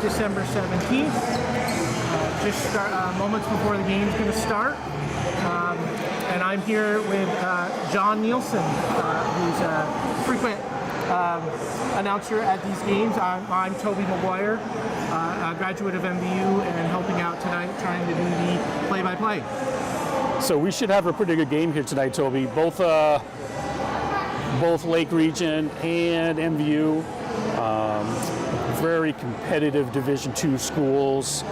December 17th. Moments before the game's going to start. And I'm here with John Nielsen, who's a frequent announcer at these games. I'm Toby McGuire, a graduate of MVU and helping out tonight trying to do the play-by-play. So we should have a pretty good game here tonight, Toby. Both Lake Region and MVU, very competitive Division II schools.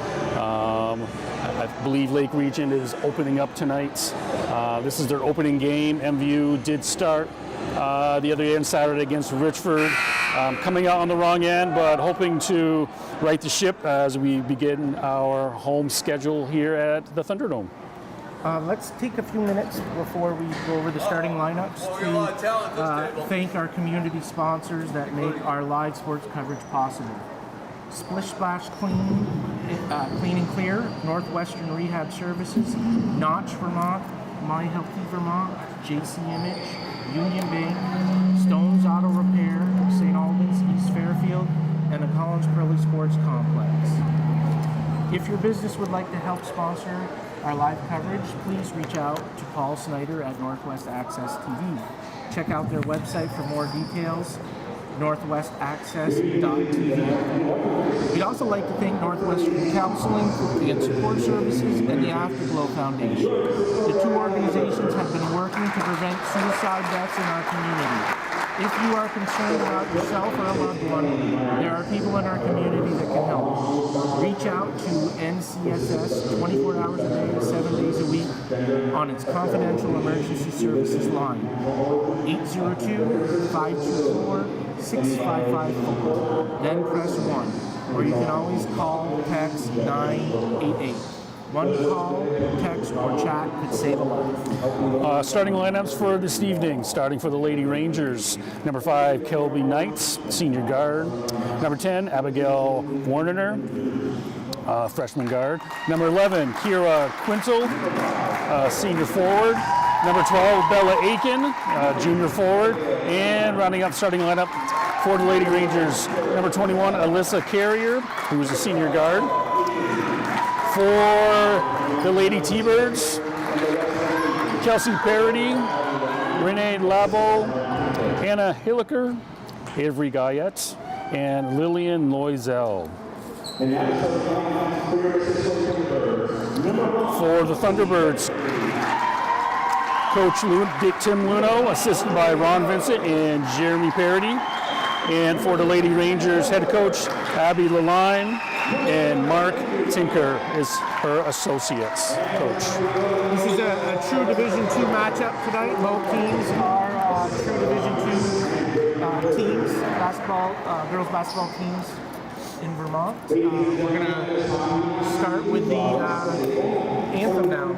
I believe Lake Region is opening up tonight. This is their opening game. MVU did start the other day on Saturday against Richford, coming out on the wrong end, but hoping to right the ship as we begin our home schedule here at the Thunderdome. Let's take a few minutes before we go over the starting lineups to thank our community sponsors that make our live sports coverage possible. Splish Splash Clean and Clear, Northwestern Rehab Services, Notch Vermont, My Healthy Vermont, JC Image, Union Bank, Stone's Auto Repair, St. Albans, East Fairfield, and the Collins Curley Sports Complex. If your business would like to help sponsor our live coverage, please reach out to Paul Snyder at Northwest Access TV. Check out their website for more details, northwestaccess.tv. We'd also like to thank Northwestern Counseling and Support Services and the Afterglow Foundation. The two organizations have been working to prevent suicide deaths in our community. If you are concerned about yourself or a loved one, there are people in our community that can help. Reach out to NCSS 24 hours a day, 7 days a week on its confidential emergency services line, 802-524-6554. Then press 1, or you can always call, text 988. One call, text, or chat could save a life. Starting lineups for this evening, starting for the Lady Rangers. Number 5, Kelby Knights, senior guard. Number 10, Abigail Warner, freshman guard. Number 11, Kira Quintal, senior forward. Number 12, Bella Aiken, junior forward. And rounding up starting lineup for the Lady Rangers, number 21, Alyssa Carrier, who is a senior guard. For the Lady T-Birds, Kelsey Parody, Renee Labo, Hannah Hilliker, Avery Guyette, and Lillian Loisel. For the Thunderbirds, Coach Tim Luno, assisted by Ron Vincent and Jeremy Parody. And for the Lady Rangers, head coach Abby Laline and Mark Tinker is her associates coach. This is a true Division II matchup tonight. Both teams are true Division II teams, girls basketball teams in Vermont. We're going to start with the anthem now.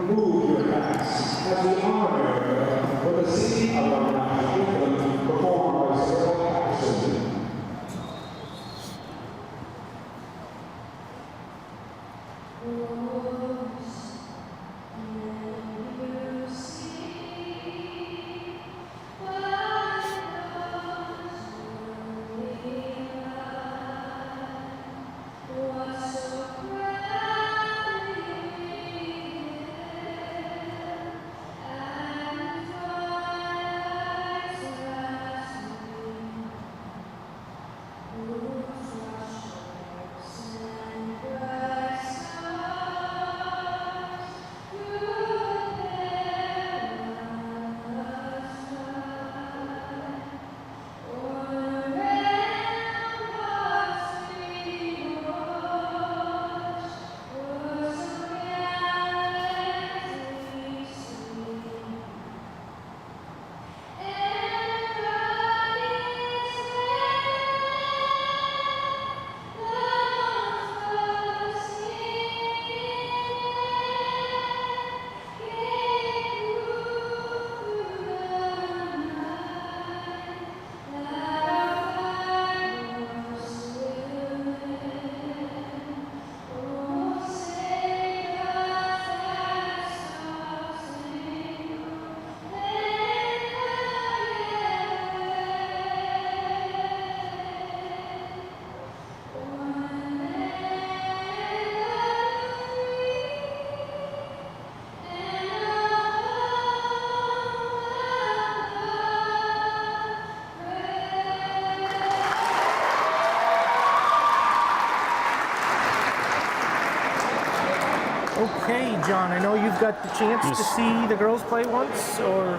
Okay, John, I know you've got the chance to see the girls play once, or?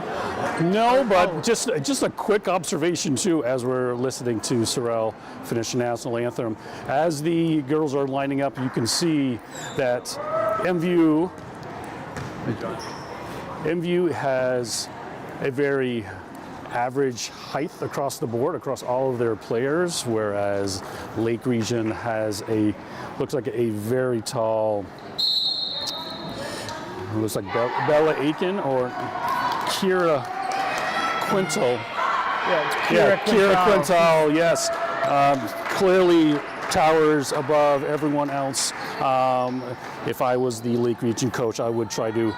No, but just a quick observation too, as we're listening to Sorrel finish the national anthem. As the girls are lining up, you can see that MVU has a very average height across the board, across all of their players, whereas Lake Region looks like a very tall, looks like Bella Aiken or Kira Quintal. Yeah, Kira Quintal, yes. Clearly towers above everyone else. If I was the Lake Region coach, I would try to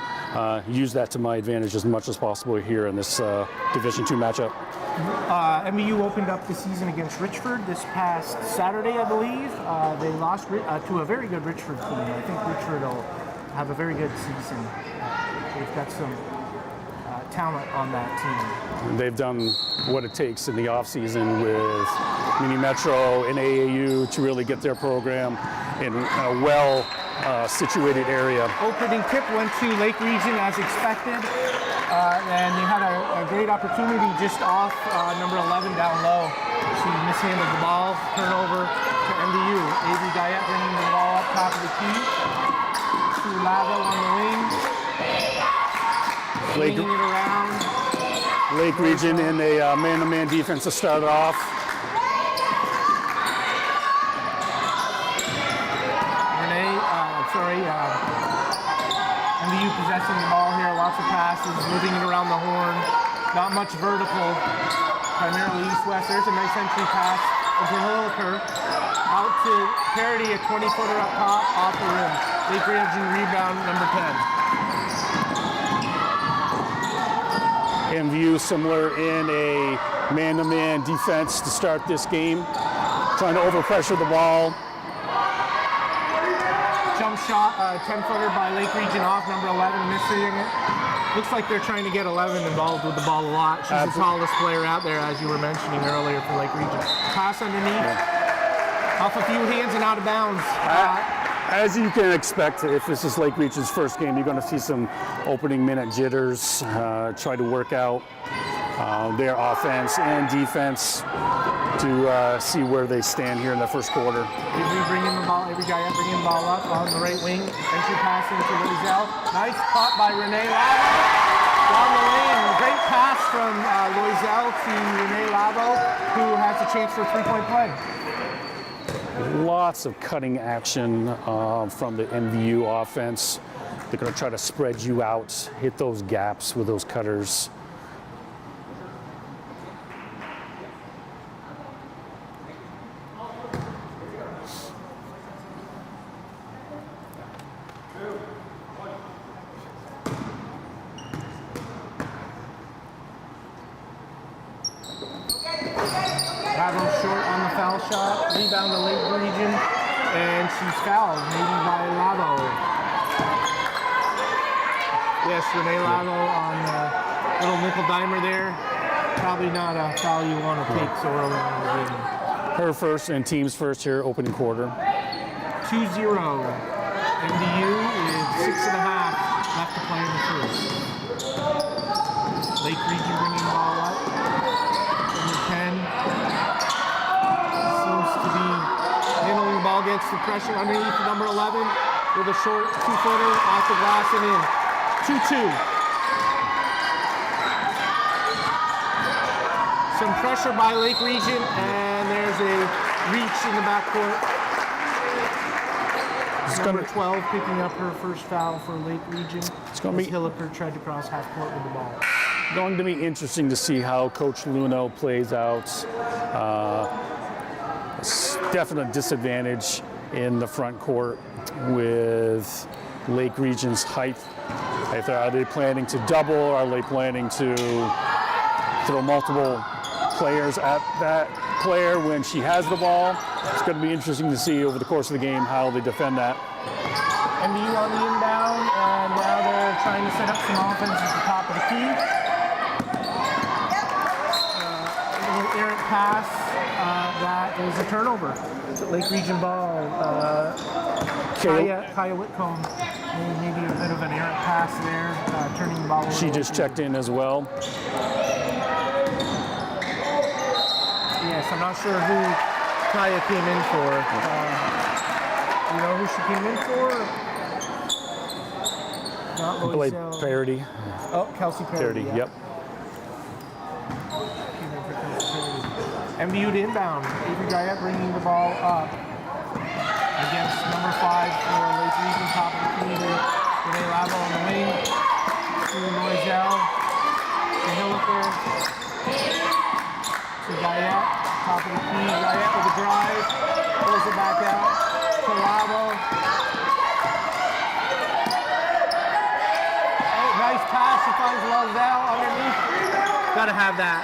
use that to my advantage as much as possible here in this Division II matchup. MVU opened up the season against Richford this past Saturday, I believe. They lost to a very good Richford team. I think Richford will have a very good season. They've got some talent on that team. They've done what it takes in the offseason with Mini Metro and AAU to really get their program in a well-situated area. Opening tip went to Lake Region as expected, and they had a great opportunity just off number 11 down low. She mishandled the ball, turnover to MVU. Avery Guyette bringing the ball up top of the key. To Lavo on the wing. Swinging it around. Lake Region in a man-to-man defense to start off. MVU possessing the ball here, lots of passes, moving it around the horn. Not much vertical, primarily east-west. There's a nice entry pass into Hilliker. Out to Parody, a 20-footer up top, off the rim. Lake Region rebound, number 10. MVU similar in a man-to-man defense to start this game, trying to overpressure the ball. Jump shot, 10-footer by Lake Region off, number 11, missing it. Looks like they're trying to get 11 involved with the ball a lot. She's the tallest player out there, as you were mentioning earlier, for Lake Region. Pass underneath, off a few hands and out of bounds. As you can expect, if this is Lake Region's first game, you're going to see some opening minute jitters, try to work out their offense and defense to see where they stand here in the first quarter. Avery bringing the ball, every guy bringing the ball up on the right wing. Entry pass into Loisel. Nice caught by Renee Lavo. Down the lane, a great pass from Loisel to Renee Lavo, who has a chance for a three-point play. Lots of cutting action from the MVU offense. They're going to try to spread you out, hit those gaps with those cutters. Lavo short on the foul shot, rebound to Lake Region, and she's fouled, maybe by Lavo. Yes, Renee Lavo on a little nickel dimer there. Probably not a foul you want to take so early in the game. Her first and team's first here, opening quarter. 2-0. MVU with 6.5 left to play in the first. Lake Region bringing the ball up. Number 10 seems to be handling the ball, gets the pressure underneath number 11 with a short two-footer off the glass and in. 2-2. Some pressure by Lake Region, and there's a reach in the backcourt. Number 12 picking up her first foul for Lake Region. It's going to be Hilliker tried to cross half court with the ball. Going to be interesting to see how Coach Luno plays out. Definite disadvantage in the front court with Lake Region's height. Are they planning to double? Are they planning to throw multiple players at that player when she has the ball? It's going to be interesting to see over the course of the game how they defend that. MVU on the inbound, and now they're trying to set up some offense at the top of the key. A little errant pass that is a turnover. It's a Lake Region ball. Kaya Whitcomb, maybe a bit of an errant pass there, turning the ball over. She just checked in as well. Yes, I'm not sure who Kaya came in for. You know who she came in for? Not Loisel. Parody. Oh, Kelsey Parody. Parody, yep. MVU to inbound. Avery Guyette bringing the ball up against number 5 for Lake Region, top of the key to Renee Lavo on the wing. To Loisel. To Hilliker. To Guyette, top of the key. Guyette with a drive. Pulls it back out. To Lavo. Nice pass. She finds Loisel underneath. Gotta have that.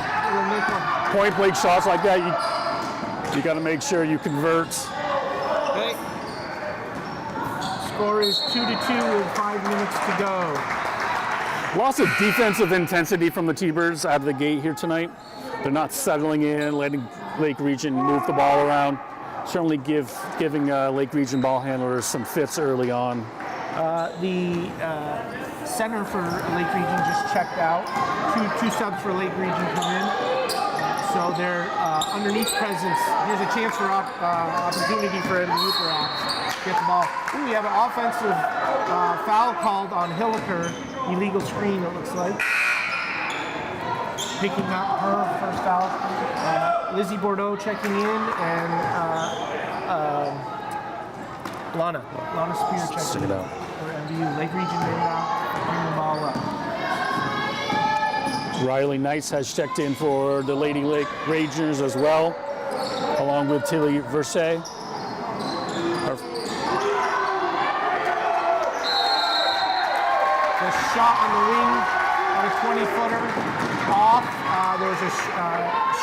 Point blank shots like that, you got to make sure you convert. Okay. Score is 2-2 with 5 minutes to go. Lots of defensive intensity from the T-Birds out of the gate here tonight. They're not settling in, letting Lake Region move the ball around. Certainly giving Lake Region ball handlers some fits early on. The center for Lake Region just checked out. Two subs for Lake Region come in. So their underneath presence, here's a chance for opportunity for MVU perhaps. Get the ball. Ooh, we have an offensive foul called on Hilliker. Illegal screen, it looks like. Picking up her first foul. Lizzie Bordeaux checking in, and Lana Spear checking in. For MVU. Lake Region may not bring the ball up. Riley Knights has checked in for the Lady Lake Rangers as well, along with Tilly Versailles. The shot on the wing on a 20-footer off. There's a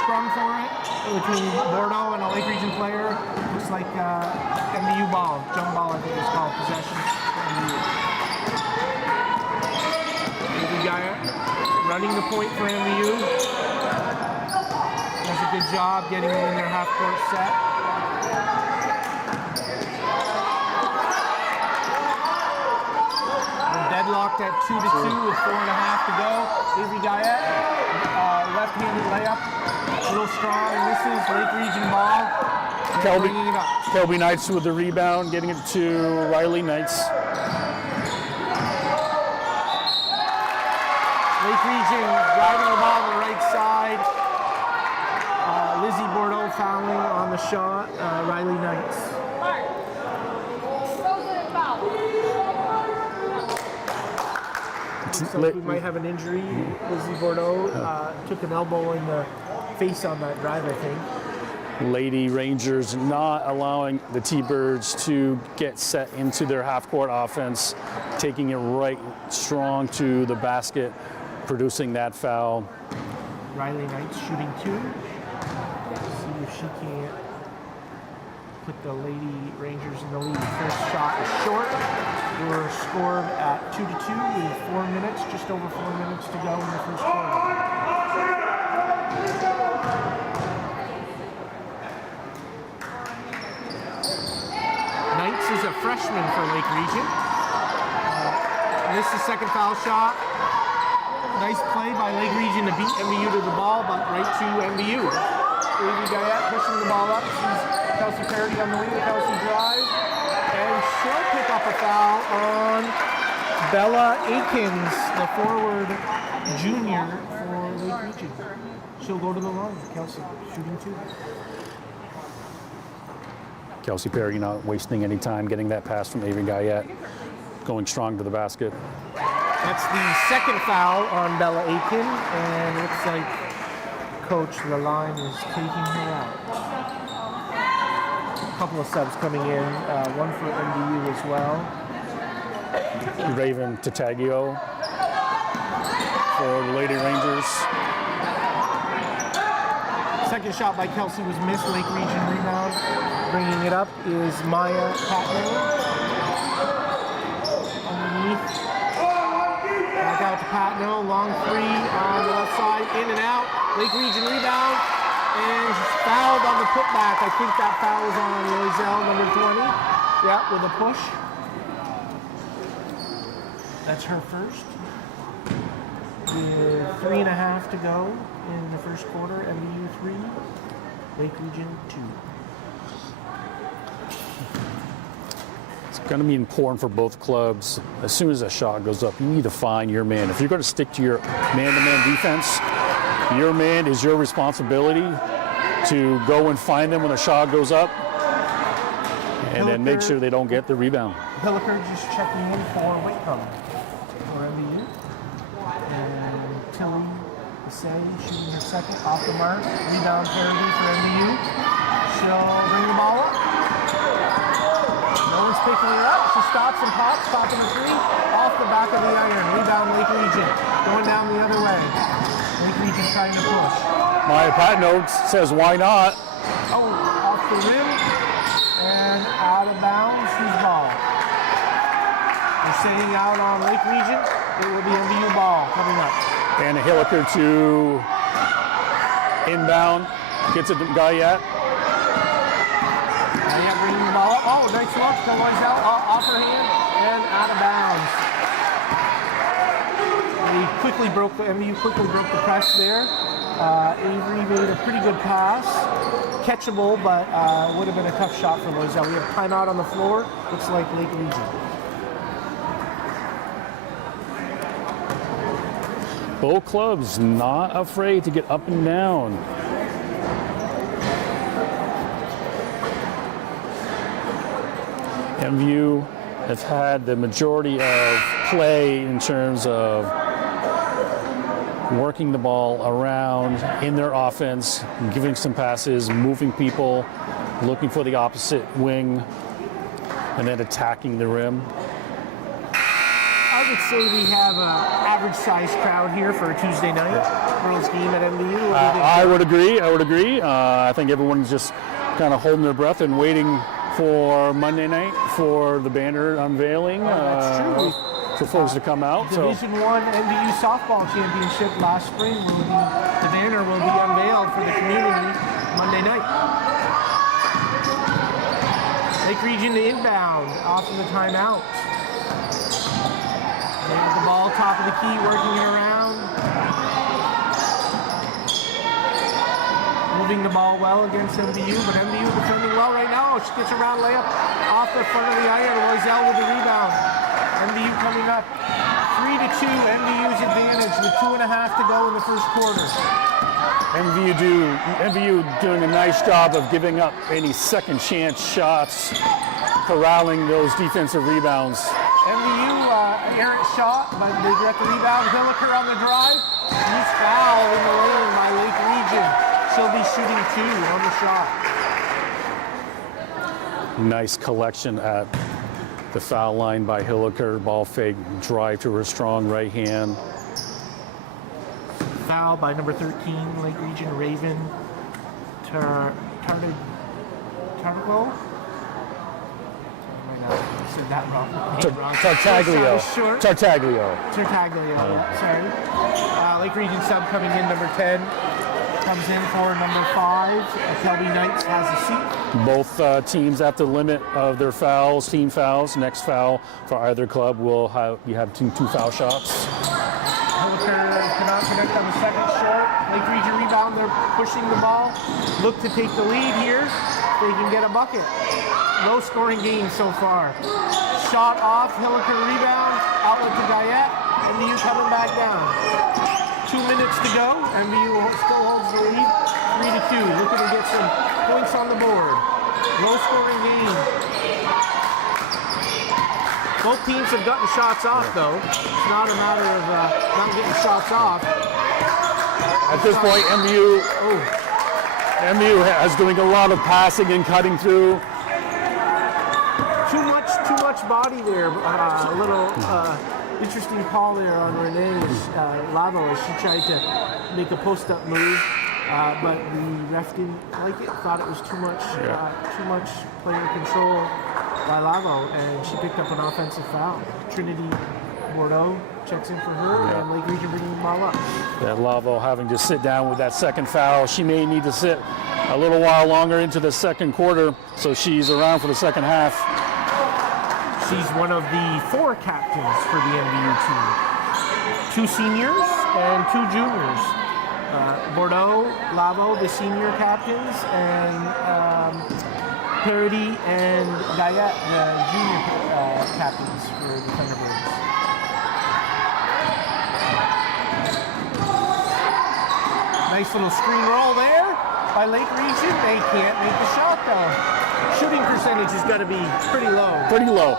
scrum for it between Bordeaux and a Lake Region player. Looks like MVU ball, jump ball I think it's called, possession for MVU. Avery Guyette running the point for MVU. Does a good job getting them in their half-court set. We're deadlocked at 2-2 with 4.5 to go. Avery Guyette, left-handed layup, a little strong. This is Lake Region ball. Bringing it up. Kelby Knights with the rebound, getting it to Riley Knights. Lake Region driving the ball to the right side. Lizzie Bordeaux fouling on the shot. Riley Knights. Looks like we might have an injury. Lizzie Bordeaux took an elbow in the face on that drive, I think. Lady Rangers not allowing the T-Birds to get set into their half-court offense, taking it right strong to the basket, producing that foul. Riley Knights shooting 2. See if she can't put the Lady Rangers in the lead. First shot is short. We're scored at 2-2 with 4 minutes, just over 4 minutes to go in the first quarter. Knights is a freshman for Lake Region. This is the second foul shot. Nice play by Lake Region to beat MVU to the ball, but right to MVU. Avery Guyette pushing the ball up. She's Kelsey Parody on the wing. Kelsey drives. And she'll pick up a foul on Bella Akins, the forward junior for Lake Region. She'll go to the line. Kelsey shooting 2. Kelsey Parody not wasting any time getting that pass from Avery Guyette, going strong to the basket. That's the second foul on Bella Aiken, and it looks like Coach Lalime is taking her out. A couple of subs coming in, one for MVU as well. Raven Tatagio for the Lady Rangers. Second shot by Kelsey was missed. Lake Region rebound. Bringing it up is Maya Patno. Underneath. Back out to Patno. Long 3 on the left side. In and out. Lake Region rebound. And she's fouled on the putback. I think that foul was on Loiselle, number 20. Yeah, with a push. That's her first. With 3.5 to go in the first quarter, MVU 3, Lake Region 2. It's going to be important for both clubs. As soon as a shot goes up, you need to find your man. If you're going to stick to your man-to-man defense, your man is your responsibility to go and find them when a shot goes up, and then make sure they don't get the rebound. Hilliker just checking in for Whitcomb for MVU. And Tilly Essay shooting her second off the mark. Rebound parity for MVU. She'll bring the ball up. No one's picking her up. She stops and pops. Popping a three. Off the back of the iron. Rebound Lake Region. Going down the other way. Lake Region trying to push. My pat note says, why not? Oh, off the rim. And out of bounds. Whose ball? We're sitting out on Lake Region. It will be MVU ball coming up. And a Hilliker to inbound. Gets it to Guyette. Guyette bringing the ball up. Oh, nice look. The one's out. Off her hand. And out of bounds. MVU quickly broke the press there. Avery made a pretty good pass. Catchable, but would have been a tough shot for Loiselle. We have timeout on the floor. Looks like Lake Region. Both clubs not afraid to get up and down. MVU have had the majority of play in terms of working the ball around in their offense, giving some passes, moving people, looking for the opposite wing, and then attacking the rim. I would say we have an average-sized crowd here for a Tuesday night girls game at MVU. I would agree. I think everyone's just kind of holding their breath and waiting for Monday night for the banner unveiling. That's true. For folks to come out. Division I MVU softball championship last spring. The banner will be unveiled for the community Monday night. Lake Region to inbound off of the timeout. With the ball top of the key, working it around. Moving the ball well against MVU, but MVU defending well right now. She gets around layup off the front of the iron. Loiselle with the rebound. MVU coming up 3-2. MVU's advantage with 2.5 to go in the first quarter. MVU doing a nice job of giving up any second chance shots, corralling those defensive rebounds. MVU errant shot, but they get the rebound. Hilliker on the drive. He's fouled in the lane by Lake Region. She'll be shooting 2 on the shot. Nice collection at the foul line by Hilliker. Ball fake, drive to her strong right hand. Foul by number 13, Lake Region Raven Tartago. I said that wrong. Tartaglio. Sorry. Lake Region sub coming in, number 10. Comes in for number 5. Kelby Knights has a seat. Both teams at the limit of their fouls, team fouls. Next foul for either club will have two foul shots. Hilliker cannot connect on the second short. Lake Region rebound. They're pushing the ball. Look to take the lead here. They can get a bucket. Low scoring game so far. Shot off. Hilliker rebound. Outlet to Guyette. MVU coming back down. 2 minutes to go. MVU still holds the lead. 3-2. Looking to get some points on the board. Low scoring game. Both teams have gotten shots off, though. It's not a matter of not getting shots off. At this point, MVU is doing a lot of passing and cutting through. Too much body there. A little interesting call there on Renee's Lavo as she tried to make a post-up move, but the ref didn't like it. Thought it was too much player control by Lavo, and she picked up an offensive foul. Trinity Bordeaux checks in for her, and Lake Region bringing the ball up. That Lavo having to sit down with that second foul. She may need to sit a little while longer into the second quarter, so she's around for the second half. She's one of the 4 captains for the MVU team. 2 seniors and 2 juniors. Bordeaux, Lavo, the senior captains, and Parody and Guyette, the junior captains for the Thunderbirds. Nice little screen roll there by Lake Region. They can't make the shot though. Shooting percentage has got to be pretty low. Pretty low.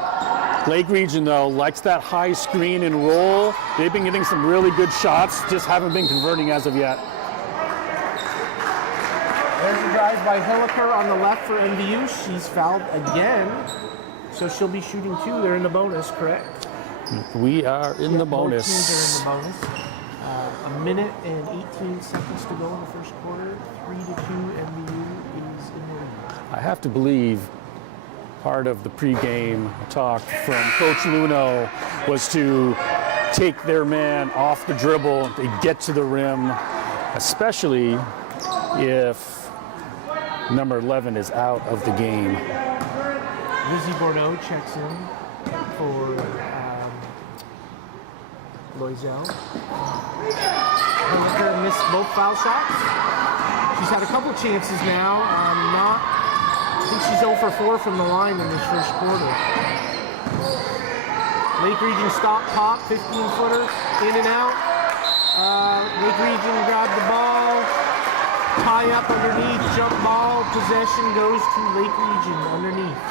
Lake Region, though, likes that high screen and roll. They've been getting some really good shots, just haven't been converting as of yet. There's a drive by Hilliker on the left for MVU. She's fouled again, so she'll be shooting 2. They're in the bonus, correct? We are in the bonus. Both teams are in the bonus. A minute and 18 seconds to go in the first quarter. 3-2, MVU is in the lead. I have to believe part of the pregame talk from Coach Luno was to take their man off the dribble, to get to the rim, especially if number 11 is out of the game. Lizzie Bordeaux checks in for Loisel. Hilliker missed both foul shots. She's had a couple chances now. I think she's 0 for 4 from the line in this first quarter. Lake Region stop, pop, 15-footer, in and out. Lake Region grabbed the ball, tie up underneath, jump ball, possession goes to Lake Region underneath.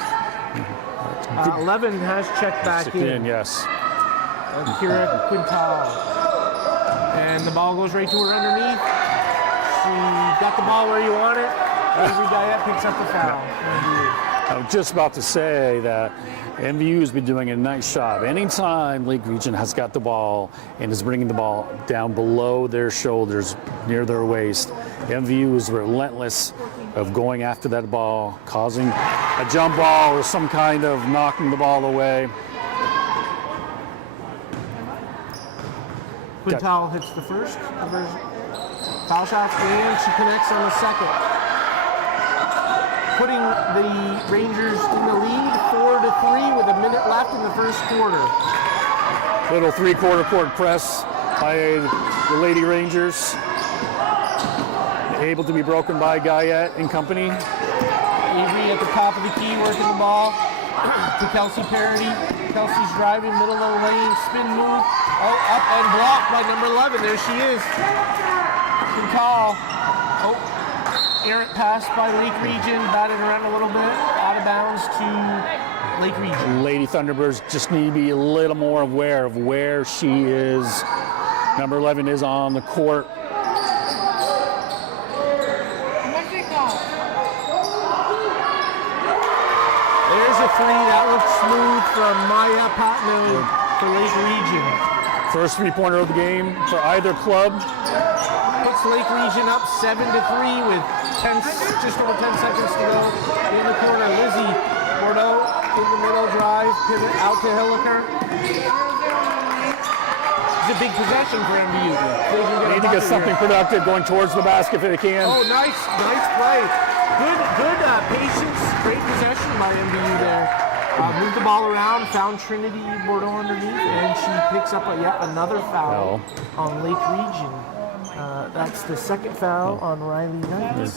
11 has checked back in. Yes. Kira Quintal. And the ball goes right to her underneath. She got the ball where you want it. Avery Guyette picks up the foul. I was just about to say that MVU has been doing a nice job. Anytime Lake Region has got the ball and is bringing the ball down below their shoulders, near their waist, MVU is relentless of going after that ball, causing a jump ball or some kind of knocking the ball away. Quintal hits the first. Foul shots and she connects on the second. Putting the Rangers in the lead 4-3 with a minute left in the first quarter. Little 3/4 court press by the Lady Rangers. Able to be broken by Guyette and company. Avery at the top of the key working the ball to Kelsey Parody. Kelsey's driving middle of the lane, spin move. Oh, up and blocked by number 11. There she is. Quintal. Oh, errant pass by Lake Region, batted around a little bit, out of bounds to Lake Region. Lady Thunderbirds just need to be a little more aware of where she is. Number 11 is on the court. There's a 3 that looks smooth from Maya Patno for Lake Region. First 3-pointer of the game for either club. Puts Lake Region up 7-3 with just over 10 seconds to go. In the corner, Lizzie Bordeaux in the middle, drive, pivot out to Hilliker. It's a big possession for MVU. They need to get something productive going towards the basket if they can. Oh, nice play. Good patience, great possession by MVU there. Moved the ball around, found Trinity Bordeaux underneath, and she picks up yet another foul on Lake Region. That's the second foul on Riley Knight.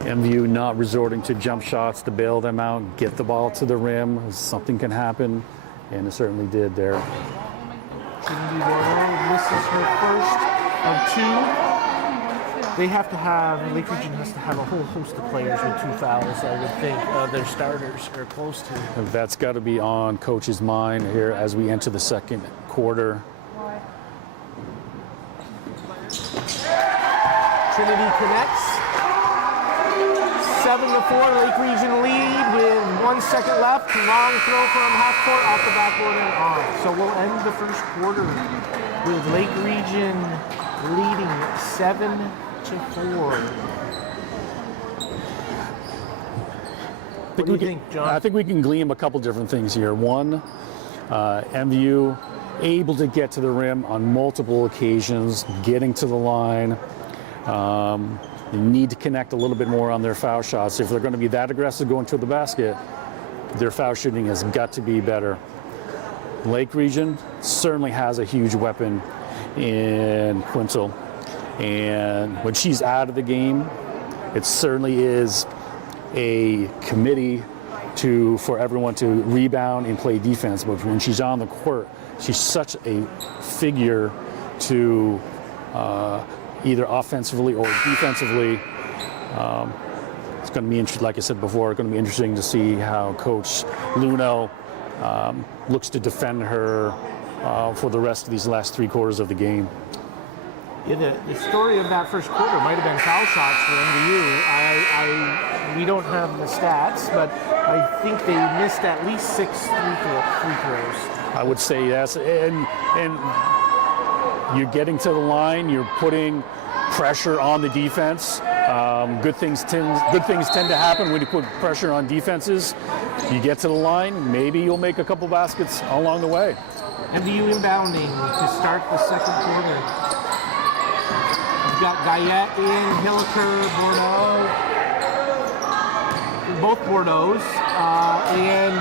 MVU not resorting to jump shots to bail them out, get the ball to the rim. Something can happen, and it certainly did there. Trinity Bordeaux misses her first of 2. They have to have, Lake Region has to have a whole host of players with 2 fouls, I would think. Their starters are close to. That's got to be on coach's mind here as we enter the second quarter. Trinity connects. 7-4, Lake Region lead with 1 second left. Long throw from half court, off the backboard and on. So we'll end the first quarter with Lake Region leading 7-4. What do you think, John? I think we can glean a couple different things here. One, MVU able to get to the rim on multiple occasions, getting to the line. They need to connect a little bit more on their foul shots. If they're going to be that aggressive going to the basket, their foul shooting has got to be better. Lake Region certainly has a huge weapon in Quintal. And when she's out of the game, it certainly is a committee for everyone to rebound and play defense. But when she's on the court, she's such a figure to either offensively or defensively. It's going to be interesting, like I said before, it's going to be interesting to see how Coach Luno looks to defend her for the rest of these last 3 quarters of the game. Yeah, the story of that first quarter might have been foul shots for MVU. We don't have the stats, but I think they missed at least 6 free throws. I would say yes, and you're getting to the line, you're putting pressure on the defense. Good things tend to happen when you put pressure on defenses. You get to the line, maybe you'll make a couple baskets along the way. MVU inbounding to start the second quarter. We've got Guyette in, Hilliker, Bordeaux, both Bordeaux's, and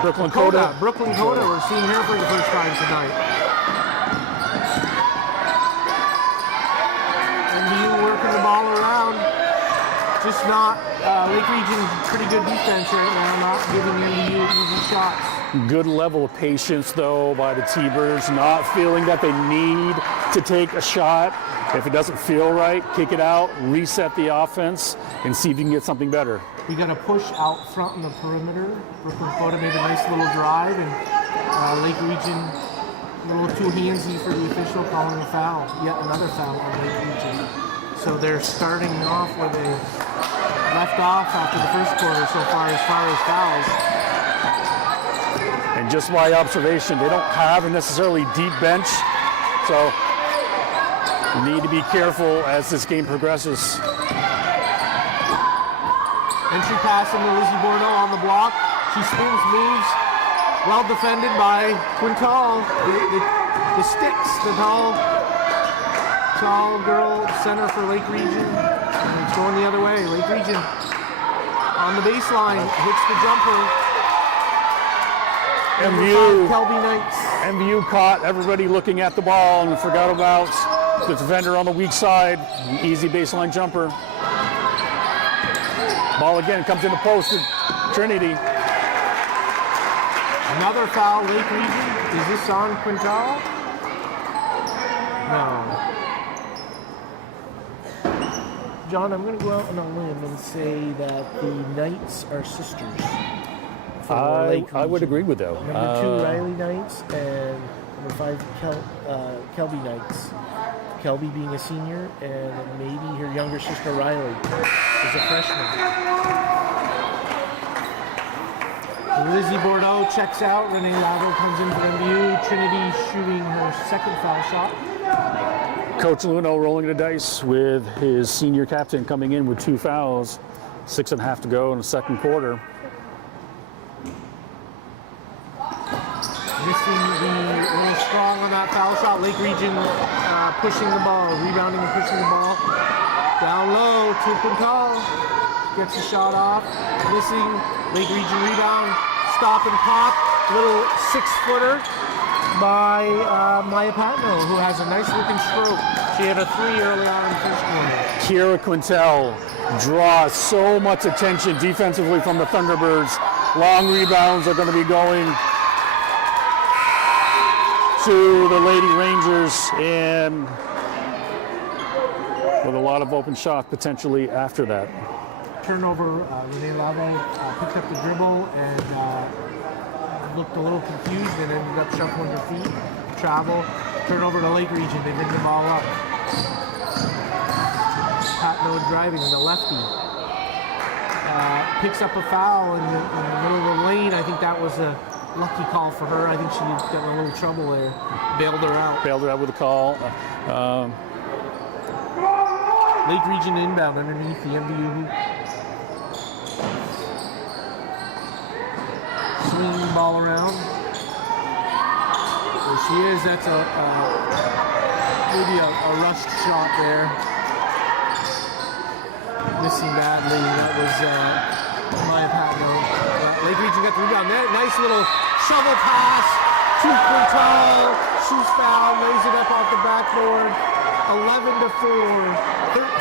Brooklyn Coda. Brooklyn Coda, we're seeing her for the first time tonight. MVU working the ball around. Just not, Lake Region pretty good defense right now, not giving MVU easy shots. Good level of patience, though, by the T-Birds, not feeling that they need to take a shot. If it doesn't feel right, kick it out, reset the offense, and see if you can get something better. We got a push out front in the perimeter. Brooklyn Coda made a nice little drive, and Lake Region a little too handsy for the official, calling a foul. Yet another foul on Lake Region. So they're starting off where they left off after the first quarter so far as fouls. And just by observation, they don't have a necessarily deep bench, so you need to be careful as this game progresses. Entry pass into Lizzie Bordeaux on the block. She spins, moves, well defended by Quintal. The sticks, the tall girl center for Lake Region. And it's going the other way. Lake Region on the baseline, hits the jumper. MVU caught everybody looking at the ball and forgot about the defender on the weak side. Easy baseline jumper. Ball again comes into post to Trinity. Another foul, Lake Region. Is this on Quintal? No. John, I'm going to go out on a limb and say that the Knights are sisters. I would agree with that. Number 2, Riley Knights, and number 5, Kelby Knights. Kelby being a senior, and maybe her younger sister Riley is a freshman. Lizzie Bordeaux checks out. Renee Lago comes in for MVU. Trinity shooting her second foul shot. Coach Luno rolling the dice with his senior captain coming in with 2 fouls. 6.5 to go in the second quarter. Missing a little strong on that foul shot. Lake Region pushing the ball, rebounding and pushing the ball. Down low to Quintal. Gets the shot off. Missing. Lake Region rebound. Stop and pop. Little 6-footer by Maya Patno, who has a nice looking stroke. She had a 3 early on in the first quarter. Kira Quintal draws so much attention defensively from the Thunderbirds. Long rebounds are going to be going to the Lady Rangers, and with a lot of open shots potentially after that. Turnover, Renee Lavo picked up the dribble and looked a little confused and ended up shuffling her feet. Travel, turnover to Lake Region, they bring the ball up. Patno driving, the lefty. Picks up a foul in the middle of the lane. I think that was a lucky call for her. I think she got in a little trouble there. Bailed her out with a call. Lake Region inbound underneath the MVU hoop. Swinging the ball around. She is. That's maybe a rushed shot there. Missing badly. That was Maya Patno. Lake Region got the rebound. Nice little shovel pass to Quintal. She's fouled. Lays it up off the backboard.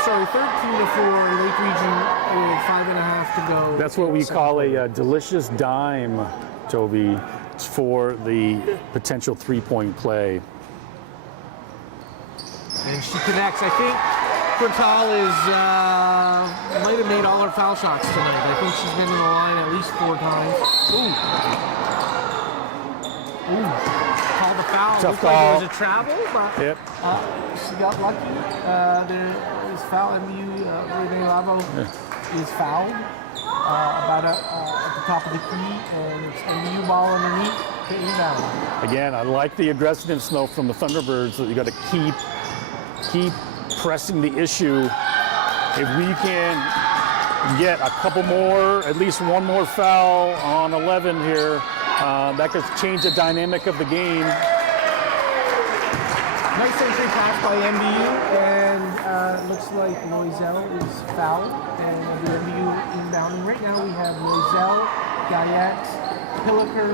13-4. Lake Region with 5.5 to go. That's what we call a delicious dime, Toby, for the potential three-point play. And she connects. I think Quintal might have made all her foul shots tonight. I think she's been in the line at least 4 times. Ooh. Called the foul. Tough Looked call. like it was a travel, but Yep. she got lucky. There is foul. MVU Renee Lavo is fouled about at the top of the key, and it's MVU ball underneath to inbound. Again, I like the aggressiveness though from the Thunderbirds that you got to keep pressing the issue. If we can get a couple more, at least one more foul on 11 here, that could change the dynamic of the game. Nice entry pass by MVU, and looks like Loisel is fouled, and the MVU inbounding. Right now we have Loisel, Guyette, Pilliker,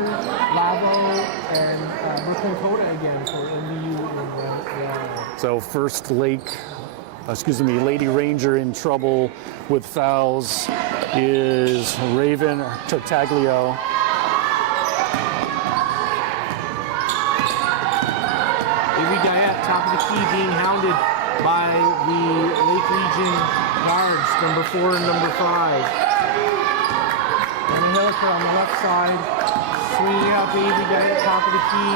Lavo, and Brooklyn Coda again for MVU. So first Lady Ranger in trouble with fouls is Raven Tartaglio. Top of the key being hounded by the Lake Region guards, number 4 and number 5. And Hilliker on the left side, swinging out Davey Guyette, top of the key.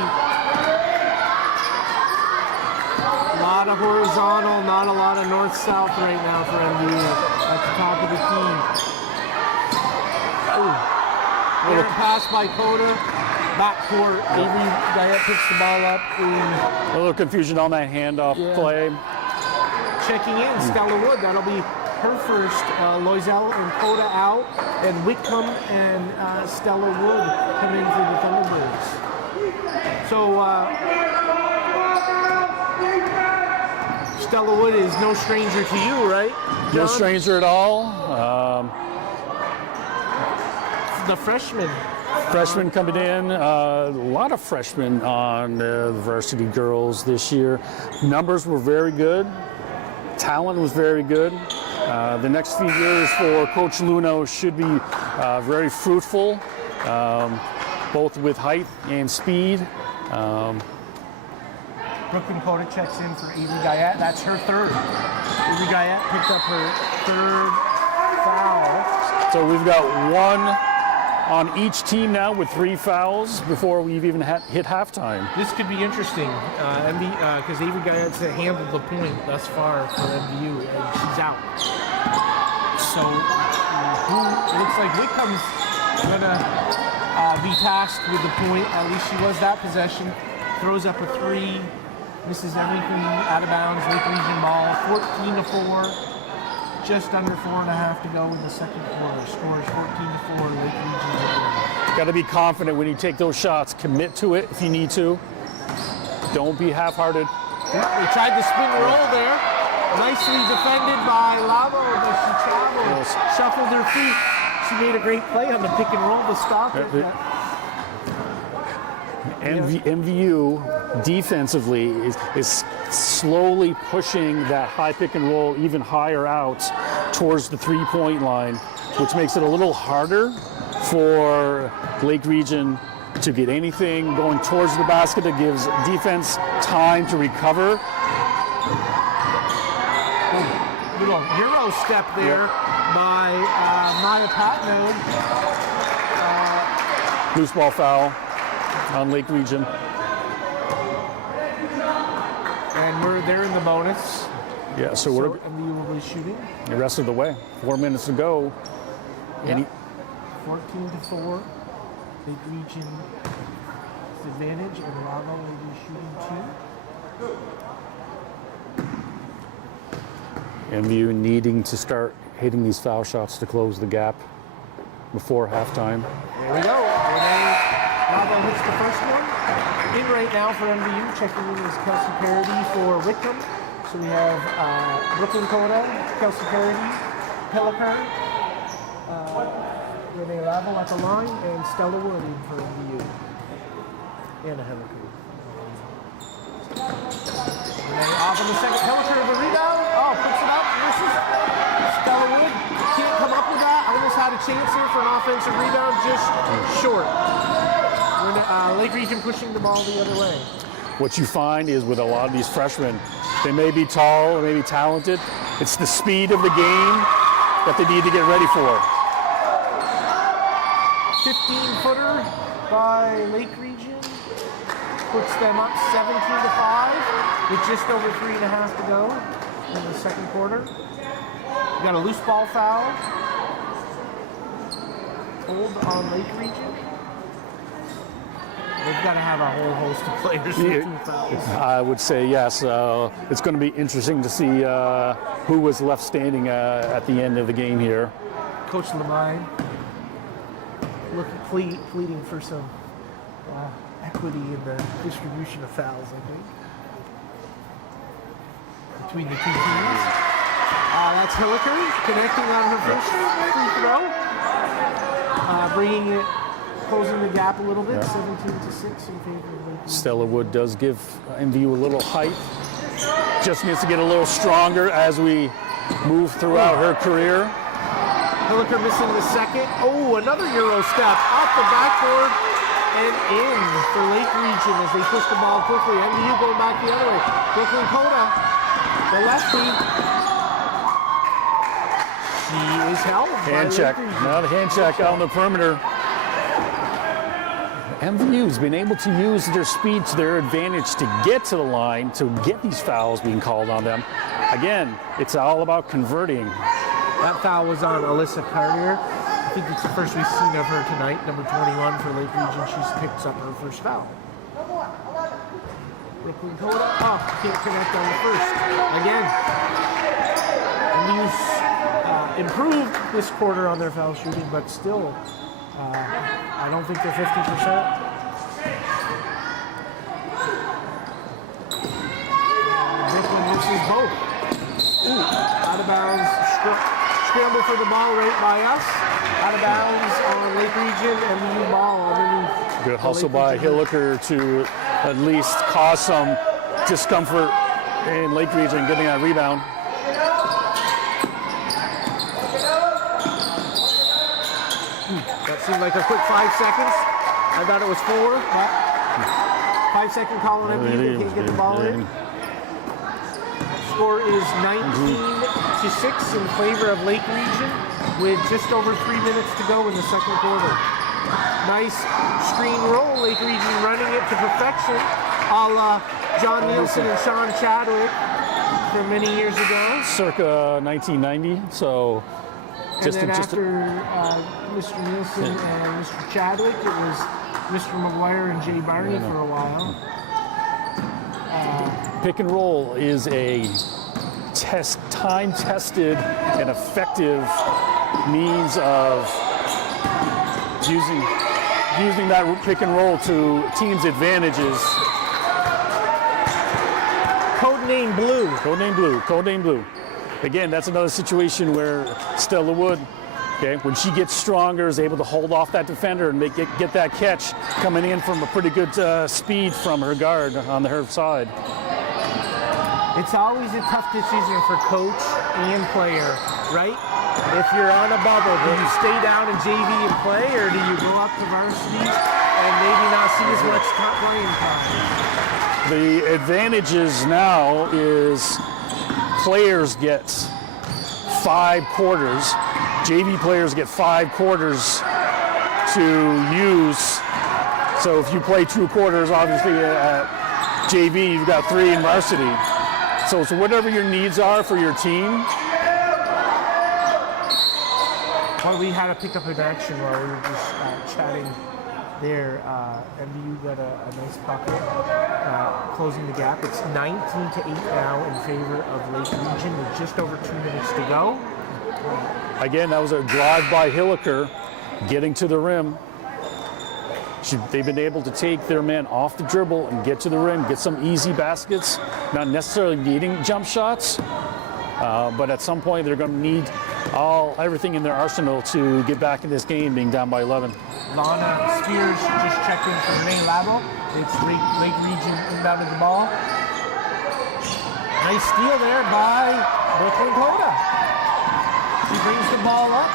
A lot of horizontal, not a lot of north-south right now for MVU at the top of the key. Ooh. Errant pass by Coda. Backcourt, Avery Guyette picks the ball up. A little confusion on that handoff play. Checking in, Stella Wood. That'll be her first. Loisel and Coda out, and Whitcomb and Stella Wood come in for the Thunderbirds. So Stella Wood is no stranger to you, right, John? No stranger at all. The freshman. Freshmen coming in, a lot of freshmen on the varsity girls this year. Numbers were very good. Talent was very good. The next few years for Coach Luno should be very fruitful, both with height and speed. Brooklyn Coda checks in for Avery Guyette. That's her third. Avery Guyette picked up her third foul. So we've got one on each team now with 3 fouls before we've even hit halftime. This could be interesting because Avery Guyette's handled the point thus far for MVU, and she's out. So it looks like Whitcomb's gonna be tasked with the point. At least she was that possession. Throws up a 3, misses everything out of bounds. Lake Region ball, 14-4. Just under 4.5 to go in the second quarter. Scores 14-4. Lake Region. Got to be confident when you take those shots. Commit to it if you need to. Don't be half-hearted. They tried the spin roll there. Nicely defended by Lavo, but she traveled, shuffled her feet. She made a great play on the pick and roll to stop it. MVU defensively is slowly pushing that high pick and roll even higher out towards the 3-point line, which makes it a little harder for Lake Region to get anything going towards the basket. It gives defense time to recover. Little Euro step there by Maya Patno. Loose ball foul on Lake Region. And they're in the bonus. Yeah, so we're MVU will be shooting. the rest of the way. 4 minutes to go. Yeah. 14-4. Lake Region advantage, and Lavo will be shooting 2. MVU needing to start hitting these foul shots to close the gap before halftime. There we go. Bravo hits the first one. In right now for MVU, checking in is Kelsey Parody for Wickham. So we have Brooklyn Coda, Kelsey Parody, Hilliker, Renee Lavo at the line, and Stella Wood in for MVU. And a Hilliker. Renee off in the second. Hilliker the rebound. Oh, puts it up. Misses. Stella Wood can't come up with that. Almost had a chance here for an offensive rebound, just short. Lake Region pushing the ball the other way. What you find is with a lot of these freshmen, they may be tall, they may be talented. It's the speed of the game that they need to get ready for. 15-footer by Lake Region puts them up 17-5 with just over 3.5 to go in the second quarter. We got a loose ball foul. Hold on Lake Region. They've got to have a whole host of players with 2 fouls. I would say yes. It's going to be interesting to see who was left standing at the end of the game here. Coach Lamine pleading for some equity in the distribution of fouls, I think, between the two teams. That's Hilliker connecting on her first free throw, bringing it. Closing the gap a little bit, 17-6 in favor of Lake. Stella Wood does give MVU a little height. Just needs to get a little stronger as we move throughout her career. Hilliker missing the second. Oh, another Euro step off the backboard and in for Lake Region as they push the ball quickly. MVU going back the other way. Brooklyn Coda, the lefty. She is held. Hand check. Now the hand check on the perimeter. MVU's been able to use their speed to their advantage to get to the line, to get these fouls being called on them. Again, it's all about converting. That foul was on Alyssa Cartier. I think it's the first we've seen of her tonight, number 21 for Lake Region. She's picked up her first foul. Brooklyn Coda, can't connect on the first. Again, MVU's improved this quarter on their foul shooting, but still, I don't think they're 50%. Brooklyn misses both. Out of bounds. Scramble for the ball right by us. Out of bounds on Lake Region and the new ball underneath. Good hustle by Hilliker to at least cause some discomfort in Lake Region getting that rebound. That seemed like a quick 5 seconds. I thought it was 4, but 5-second call on MVU. They can't get the ball in. Score is 19-6 in favor of Lake Region with just over 3 minutes to go in the second quarter. Nice screen roll. Lake Region running it to perfection, a la John Nielsen and Sean Chadwick from many years ago. Circa 1990, so After Mr. Nielsen and Mr. Chadwick, it was Mr. McGuire and Jay Barney for a while. Pick and roll is a time-tested and effective means of using that pick and roll to teams' advantages. Codename Blue. Codename Blue. Again, that's another situation where Stella Wood, when she gets stronger, is able to hold off that defender and get that catch coming in from a pretty good speed from her guard on her side. It's always a tough decision for coach and player, right? If you're on a bubble, do you stay down in JV and play, or do you go up to varsity and maybe not see as much top playing time? The advantages now is players get 5 quarters. JV players get 5 quarters to use. So if you play 2 quarters, obviously at JV, you've got 3 in varsity. So it's whatever your needs are for your team. Well, we had to pick up an action while we were just chatting there. MVU got a nice bucket, closing the gap. It's 19-8 now in favor of Lake Region with just over 2 minutes to go. Again, that was a drive by Hilliker, getting to the rim. They've been able to take their men off the dribble and get to the rim, get some easy baskets, not necessarily needing jump shots, but at some point they're going to need everything in their arsenal to get back in this game, being down by 11. Lana Spears just checked in from May Labo. It's Lake Region inbounded the ball. Nice steal there by Brooklyn Coda. She brings the ball up.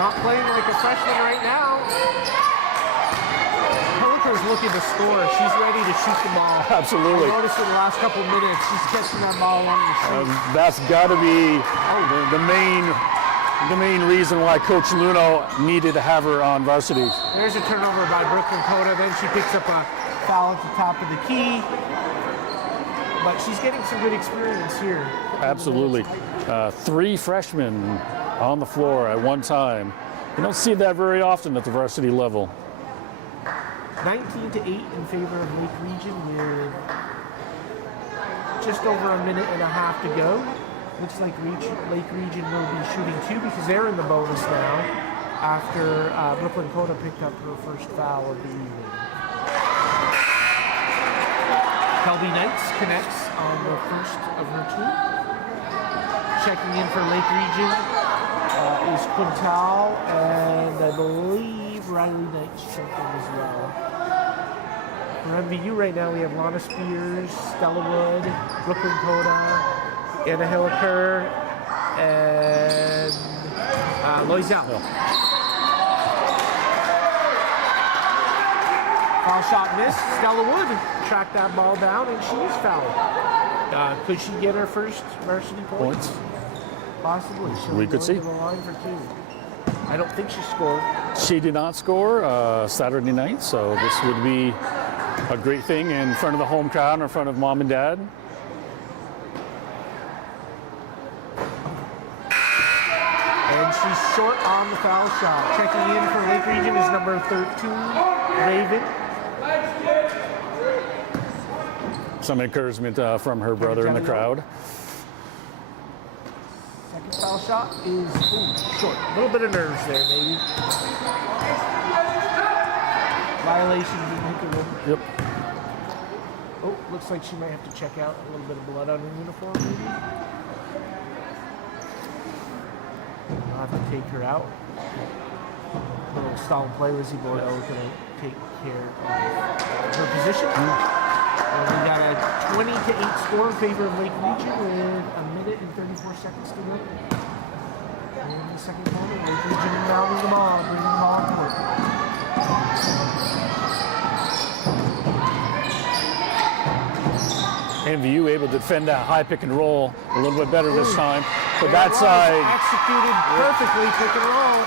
Not playing like a freshman right now. Heliker's looking to score. She's ready to shoot the ball. Absolutely. I noticed in the last couple minutes, she's catching that ball wanting to shoot. That's got to be the main reason why Coach Luno needed to have her on varsity. There's a turnover by Brooklyn Coda. Then she picks up a foul at the top of the key. But she's getting some good experience here. Absolutely. 3 freshmen on the floor at one time. You don't see that very often at the varsity level. 19-8 in favor of Lake Region with just over a minute and a half to go. Looks like Lake Region will be shooting 2 because they're in the bonus now after Brooklyn Coda picked up her first foul of the evening. Kelby Knights connects on the first of her 2. Checking in for Lake Region is Quintal, and I believe Riley Knights checked in as well. For MVU right now, we have Lana Spears, Stella Wood, Brooklyn Coda, Anna Heliker, and Loisel. Foul shot missed. Stella Wood tracked that ball down, and she is fouled. Could she get her first varsity points? Possibly. We could see. To the line for 2. I don't think she scored. She did not score Saturday night, so this would be a great thing in front of the home crowd, in front of mom and dad. And she's short on the foul shot. Checking in for Lake Region is number 13, Raven. Some encouragement from her brother in the crowd. Second foul shot is short. A little bit of nerves there, maybe. Violation didn't hit the rim. Yep. Oh, looks like she might have to check out. A little bit of blood on her uniform, maybe. I'll have to take her out. A little stall play. Lizzie Bordeaux going to take care of her position. And we got a 20-8 score in favor of Lake Region with a minute and 34 seconds to go. In the second quarter, Lake Region inbounding the ball, bringing the ball on court. MVU able to defend that high pick and roll a little bit better this time. But that side executed perfectly, pick and roll.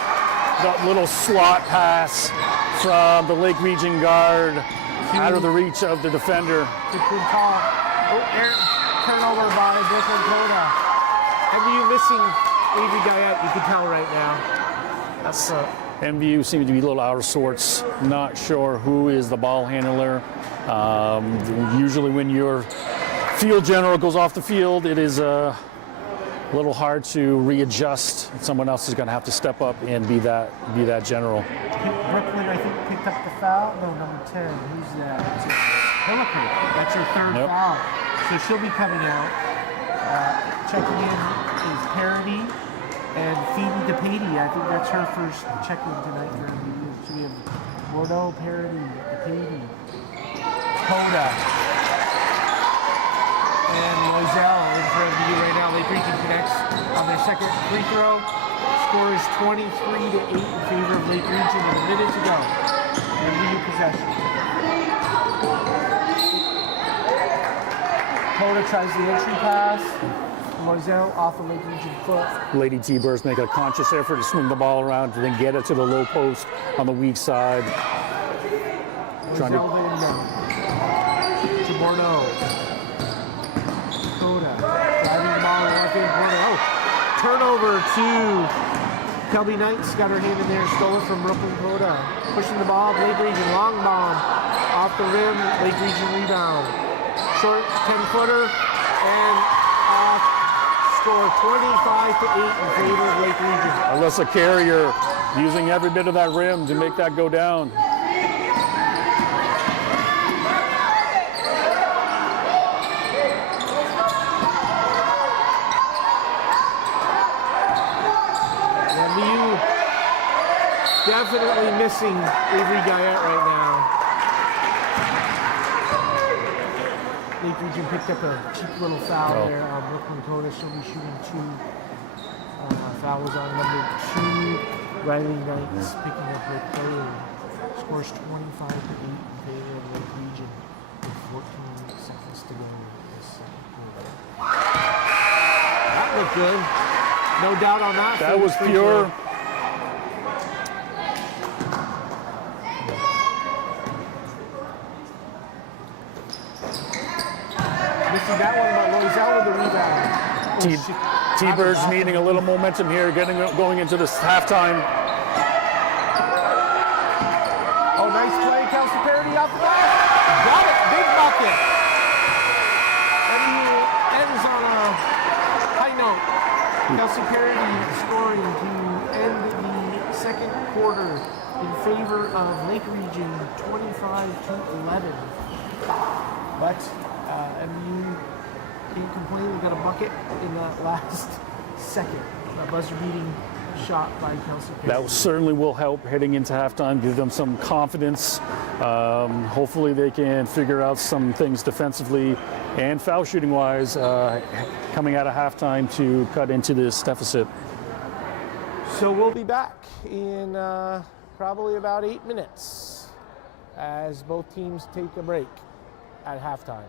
That little slot pass from the Lake Region guard out of the reach of the defender. To Quintal. Turnover by Brooklyn Coda. MVU missing Avery Guyette, you can tell right now. That's MVU seems to be a little out of sorts. Not sure who is the ball handler. Usually when your field general goes off the field, it is a little hard to readjust. Someone else is going to have to step up and be that general. Brooklyn, I think, picked up the foul. No, number 10. Who's that? Heliker. That's her third foul. So she'll be coming out. Checking in is Parody and Phoebe DePady. I think that's her first check-in tonight for MVU. So we have Bordeaux, Parody, DePady, Coda, and Loisel in for MVU right now. Lake Region connects on their second free throw. Score is 23-8 in favor of Lake Region with a minute to go. MVU possession. Coda tries the entry pass. Loisel off the Lake Region foot. Lady T-Birds make a conscious effort to swing the ball around and then get it to the low post on the weak side. Trying to Bordeaux. Coda driving the ball right there. Bordeaux. Turnover to Kelby Knights. Got her hand in there. Stole it from Brooklyn Coda. Pushing the ball. Lake Region long bomb off the rim. Lake Region rebound. Short 10-footer and off. Score 25-8 in favor of Lake Region. Alyssa Carrier using every bit of that rim to make that go down. Definitely missing Avery Guyette right now. Lake Region picked up a cheap little foul there on Brooklyn Coda. She'll be shooting 2 fouls on number 2. Riley Knights picking up her third. Scores 25-8 in favor of Lake Region with 14 seconds to go in this second quarter. That looked good. No doubt on that. That was pure. Missing that one, but Loiselle with the rebound. T-Birds needing a little momentum here, going into this halftime. Oh, nice play, Kelsey Parody off the glass. Got it, big bucket. And he ends on a high note. Kelsey Parody scoring to end the second quarter in favor of Lake Region 25-11. But MVU can't complain. We got a bucket in that last second. A buzzer-beating shot by Kelsey Parody. That certainly will help heading into halftime, give them some confidence. Hopefully they can figure out some things defensively and foul shooting wise coming out of halftime to cut into this deficit. So we'll be back in probably about 8 minutes as both teams take a break at halftime.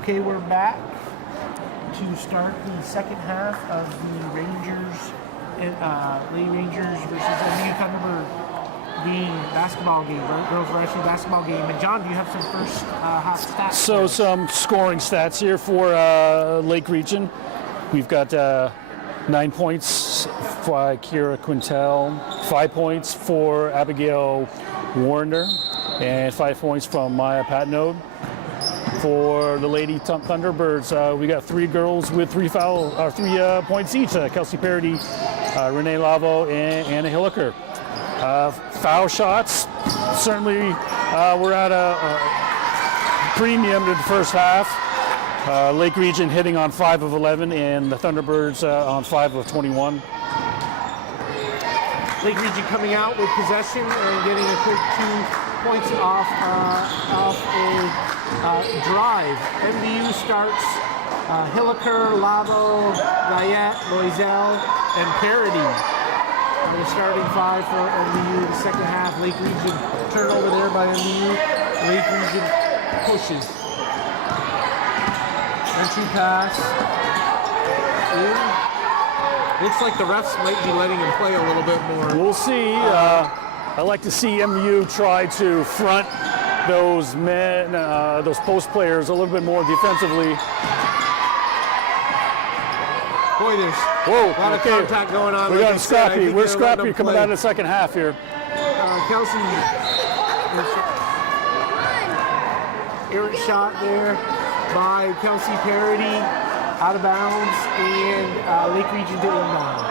Okay, we're back to start the second half of the Rangers, Lady Rangers versus MVU Thunderbird basketball game, girls varsity basketball game. And John, do you have some first half stats? So some scoring stats here for Lake Region. We've got 9 points for Kira Quintel, 5 points for Abigail Warner, and 5 points from Maya Patnode. For the Lady Thunderbirds, we got 3 girls with 3 points each. Kelsey Parody, Renee Lavo, and Anna Hilliker. Foul shots, certainly we're at a premium to the first half. Lake Region hitting on 5 of 11, and the Thunderbirds on 5 of 21. Lake Region coming out with possession and getting a quick 2 points off a drive. MVU starts Hilliker, Lavo, Guyette, Loisel, and Parody. The starting 5 for MVU the second half. Lake Region turnover there by MVU. Lake Region pushes. Entry pass. Looks like the refs might be letting him play a little bit more. We'll see. I like to see MVU try to front those men, those post players a little bit more defensively. Boy, there's a lot of contact going on. We got scrappy. We're scrappy coming out of the second half here. Kelsey, errant shot there by Kelsey Parody, out of bounds, and Lake Region to inbound.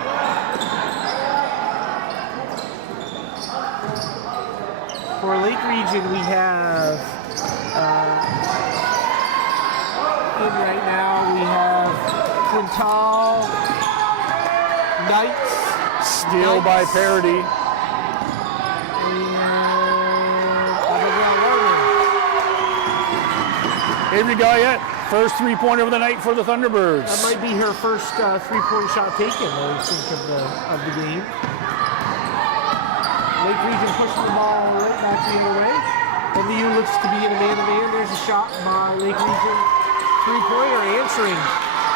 For Lake Region, we have in right now we have Quintal, Knights, steal by Parody. Avery Guyette, first 3-pointer of the night for the Thunderbirds. That might be her first 3-point shot taken, I think, of the game. Lake Region pushing the ball right back the other way. MVU looks to be in a man-to-man. There's a shot by Lake Region. 3-pointer answering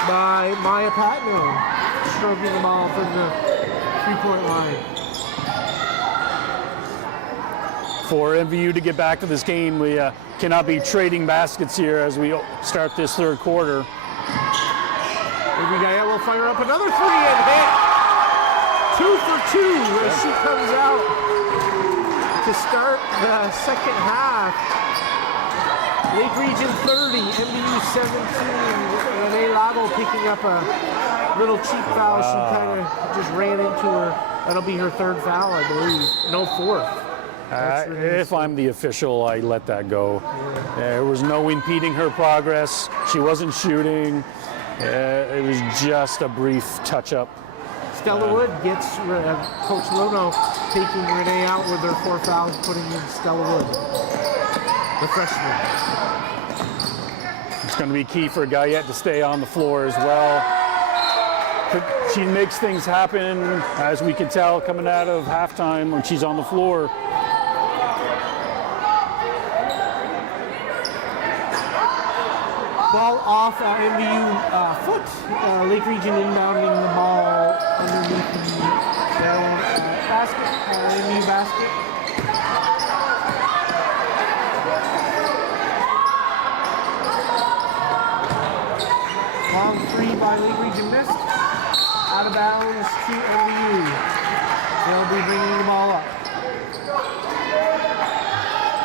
by Maya Patnode, stroking the ball from the 3-point line. For MVU to get back to this game, we cannot be trading baskets here as we start this third quarter. Avery Guyette will fire up another 3 and hit. 2 for 2 as she comes out to start the second half. Lake Region 30, MVU 17. Renee Lavo picking up a little cheap foul. She kind of just ran into her. That'll be her 3rd foul, I believe. No 4th. If I'm the official, I let that go. There was no impeding her progress. She wasn't shooting. It was just a brief touch-up. Stella Wood gets Coach Lono taking Renee out with her 4 fouls, putting in Stella Wood, the freshman. It's going to be key for Guyette to stay on the floor as well. She makes things happen, as we can tell coming out of halftime when she's on the floor. Ball off MVU foot. Lake Region inbounding the ball underneath the basket, MVU basket. Long 3 by Lake Region missed. Out of bounds to MVU. They'll be bringing the ball up.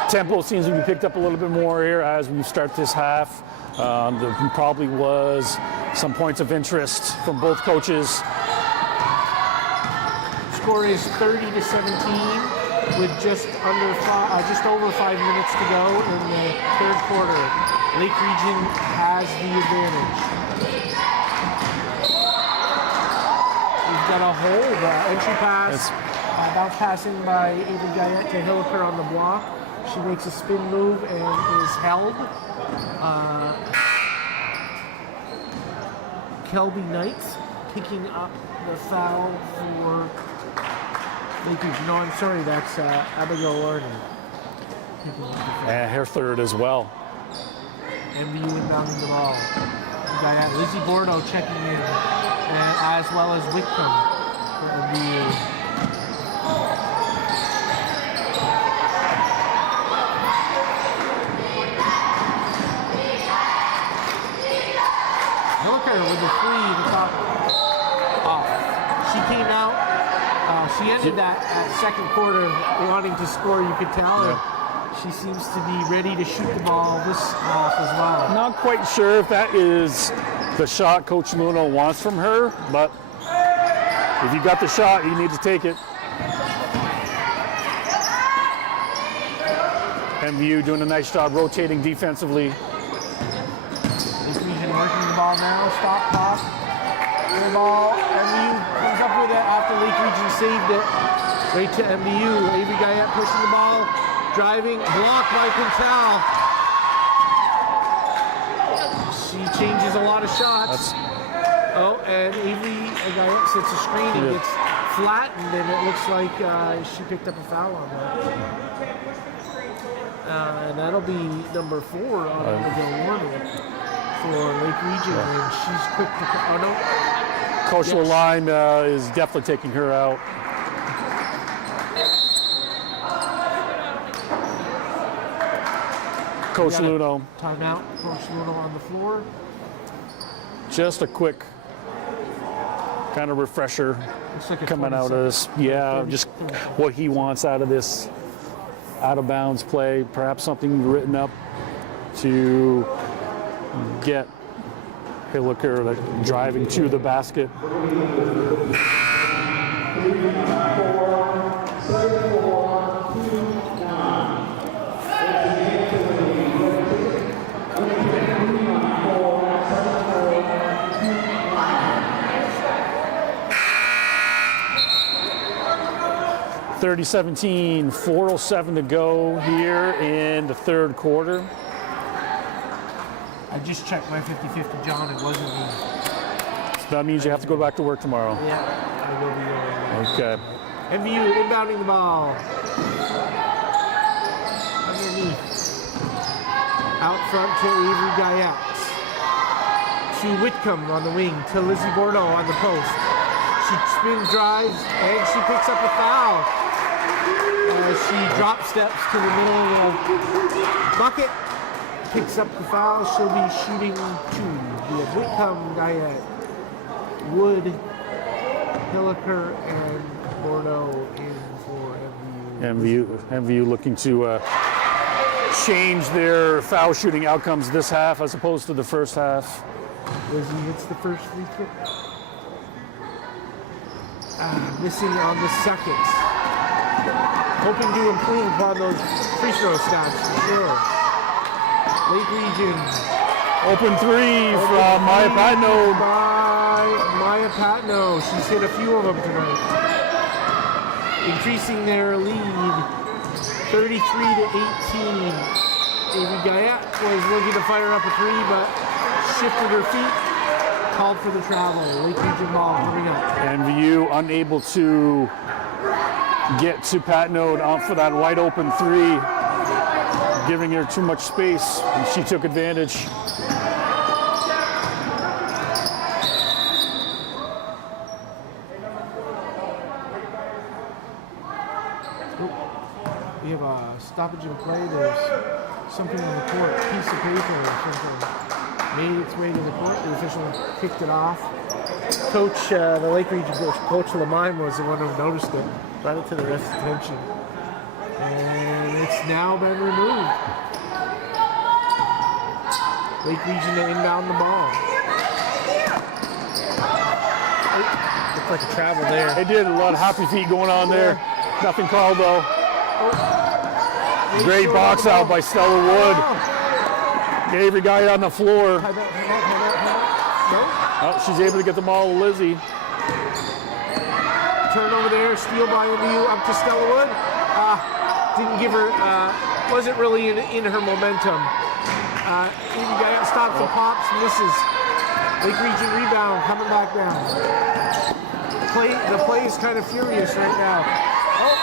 Tempo seems to be picked up a little bit more here as we start this half. There probably was some points of interest from both coaches. Score is 30-17 with just over 5 minutes to go in the third quarter. Lake Region has the advantage. We've got a hold, entry pass, bounce passing by Avery Guyette to Hilliker on the block. She makes a spin move and is held. Kelby Knights picking up the foul for Lake Region. No, I'm sorry, that's Abigail Warner. And her 3rd as well. MVU inbounding the ball. We got Lizzie Bordeaux checking in, as well as Whitcomb for MVU. Hilliker with the three to top off. She came out. She ended that second quarter wanting to score, you could tell. Yeah. She seems to be ready to shoot the ball this half as well. Not quite sure if that is the shot Coach Luna wants from her, but if you got the shot, you need to take it. MVU doing a nice job rotating defensively. This region working the ball now, stop, pop. The ball, MVU comes up with it after Lake Region saved it. Right to MVU, Avery Guyette pushing the ball, driving, blocked by Quintal. She changes a lot of shots. And Avery Guyette sets a screen and gets flattened, and it looks like she picked up a foul on that. And that'll be number 4 on Abigail Warner for Lake Region, and she's quick to, oh no. Coach Line is definitely taking her out. Coach Luno. Timeout. Coach Luno on the floor. Just a quick kind of refresher Like coming out of this. Yeah, just what he wants out of this out of bounds play. Perhaps something written up to get Hilliker like driving to the basket. (30-17), 4:07 to go here in the third quarter. I just checked my 50-50, John. It wasn't me. So that means you have to go back to work tomorrow. Yeah, I will be Okay. MVU inbounding the ball. Underneath. Out front to Avery Guyette. To Whitcomb on the wing. To Lizzie Bordeaux on the post. She spin drives and she picks up a foul. She drop steps to the middle of the bucket. Picks up the foul. She'll be shooting 2. We have Whitcomb, Guyette, Wood, Hilliker, and Bordeaux in for MVU. MVU looking to change their foul shooting outcomes this half as opposed to the first half. Lizzie hits the first free throw. Missing on the second. Hoping to improve upon those free throw stats for sure. Lake Region. Open 3 from Maya Patno. By Maya Patno. She's hit a few of them tonight. Increasing their lead 33-18. Avery Guyette was looking to fire up a 3, but shifted her feet. Called for the travel. Lake Region ball coming up. MVU unable to get to Patno for that wide open 3. Giving her too much space, and she took advantage. We have a stoppage in play. There's something in the court, piece of paper or something made its way to the court. The official kicked it off. Coach, the Lake Region coach, Coach Lamine, was the one who noticed it, brought it to the ref's attention. And it's now been removed. Lake Region to inbound the ball. Looks like a travel there. They did a lot of happy feet going on there. Nothing called though. Great box out by Stella Wood. Avery Guyette on the floor. Oh, she's able to get the ball to Lizzie. Turnover there, steal by MVU up to Stella Wood. Didn't give her, wasn't really in her momentum. Avery Guyette stops and pops, misses. Lake Region rebound, coming back down. The play is kind of furious right now. Oh,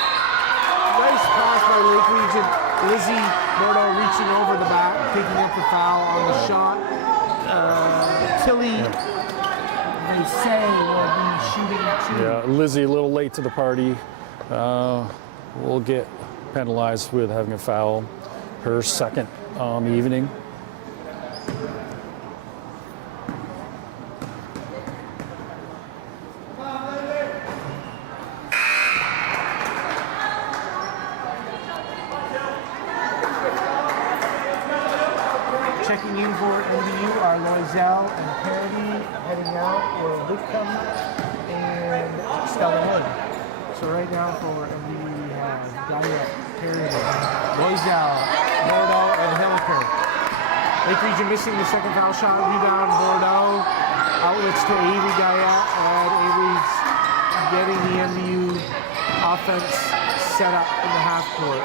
nice pass by Lake Region. Lizzie Bordeaux reaching over the back, picking up the foul on the shot. they say, will be shooting 2. Yeah, Lizzie a little late to the party. Will get penalized with having a foul. Her second on the evening. Checking in for MVU are Loisel and Parody. Heading out were Whitcomb and Stella. So right now for MVU we have Gaia, Parody, Loisel, Bordeaux, and Hilliker. Lake Region missing the second foul shot. Rebound, Bordeaux. Outlets to Avery Gaia, and Avery's getting the MVU offense set up in the half court.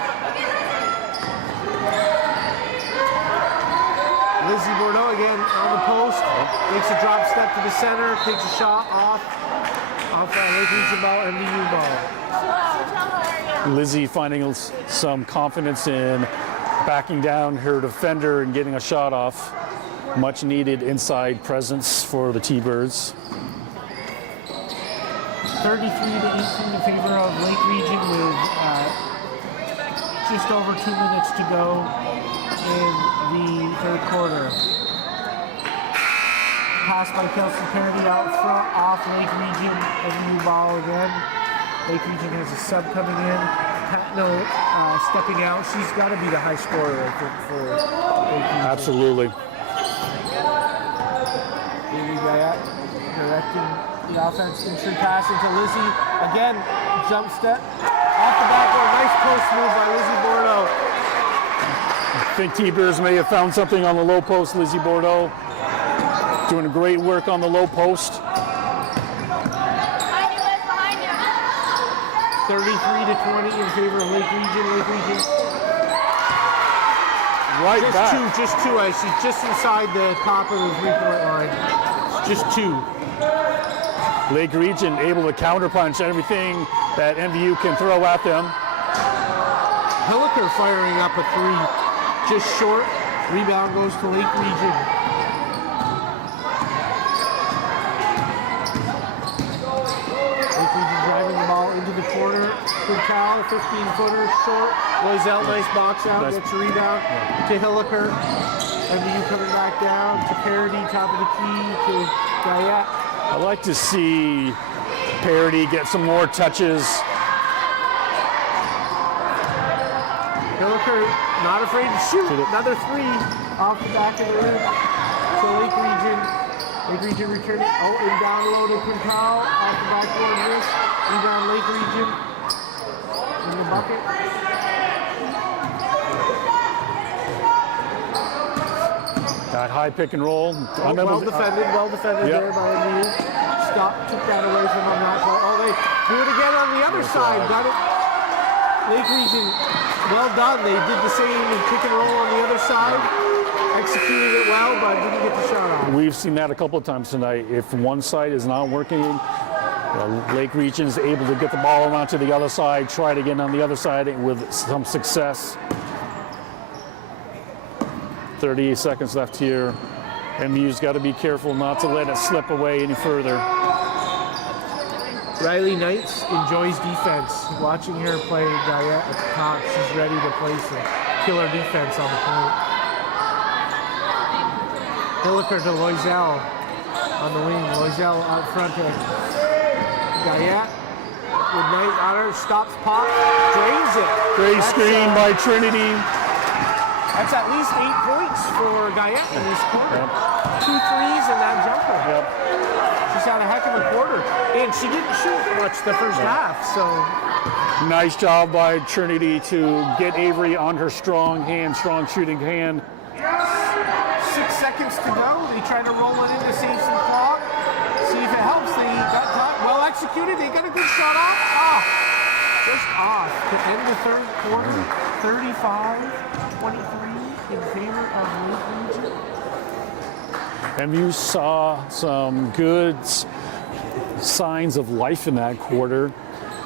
Lizzie Bordeaux again on the post, makes a drop step to the center, takes a shot off Lake Region ball, MVU ball. Lizzie finding some confidence in backing down her defender and getting a shot off. Much needed inside presence for the T-Birds. 33-18 in favor of Lake Region with just over 2 minutes to go in the third quarter. Pass by Kelsey Parody out front, off Lake Region, MVU ball again. Lake Region has a sub coming in. Patno stepping out. She's got to be the high scorer, I think, for Lake Region. Absolutely. Directing the offense, entry pass into Lizzie. Again, jump step. Off the backboard, nice post move by Lizzie Bordeaux. I think T-Birds may have found something on the low post. Lizzie Bordeaux doing great work on the low post. 33-20 in favor of Lake Region. Lake Region. Right back. Just two. I see just inside the top of the three-point line. Just 2. Lake Region able to counterpunch everything that MVU can throw at them. Hilliker firing up a 3, just short. Rebound goes to Lake Region. Lake Region driving the ball into the corner. Quintal, 15-footer, short. Loisel, nice box out, gets a rebound to Hilliker. MVU coming back down to Parody, top of the key to Guyette. I'd like to see Parody get some more touches. Hilliker not afraid to shoot. Another 3 off the back of the rim to Lake Region. Lake Region returning. Oh, and down low to Quintal. Off the backboard miss. Rebound Lake Region. In the bucket. That high pick and roll. Well defended there by MVU. Stop, took that away from him. Oh, they do it again on the other side. Got it. Lake Region, well done. They did the same pick and roll on the other side. Executed it well, but didn't get the shot off. We've seen that a couple of times tonight. If one side is not working, Lake Region is able to get the ball around to the other side, try it again on the other side with some success. 38 seconds left here. MVU's got to be careful not to let it slip away any further. Riley Knights enjoys defense. Watching her play Guyette at the top, she's ready to play some killer defense on the point. Hilliker to Loisel on the wing. Loisel out front to Guyette. With Knight on her, stops pop, drains it. Great screen by Trinity. That's at least 8 points for Guyette in this quarter. 2 threes and that jumper. She's had a heck of a quarter. And she didn't shoot much the first half, so. Nice job by Trinity to get Avery on her strong hand, strong shooting hand. 6 seconds to go. They try to roll it in to save some clock. See if it helps. They got well executed. They got a good shot off. Just off to end the third quarter. 35-23 in favor of Lake Region. MVU saw some good signs of life in that quarter.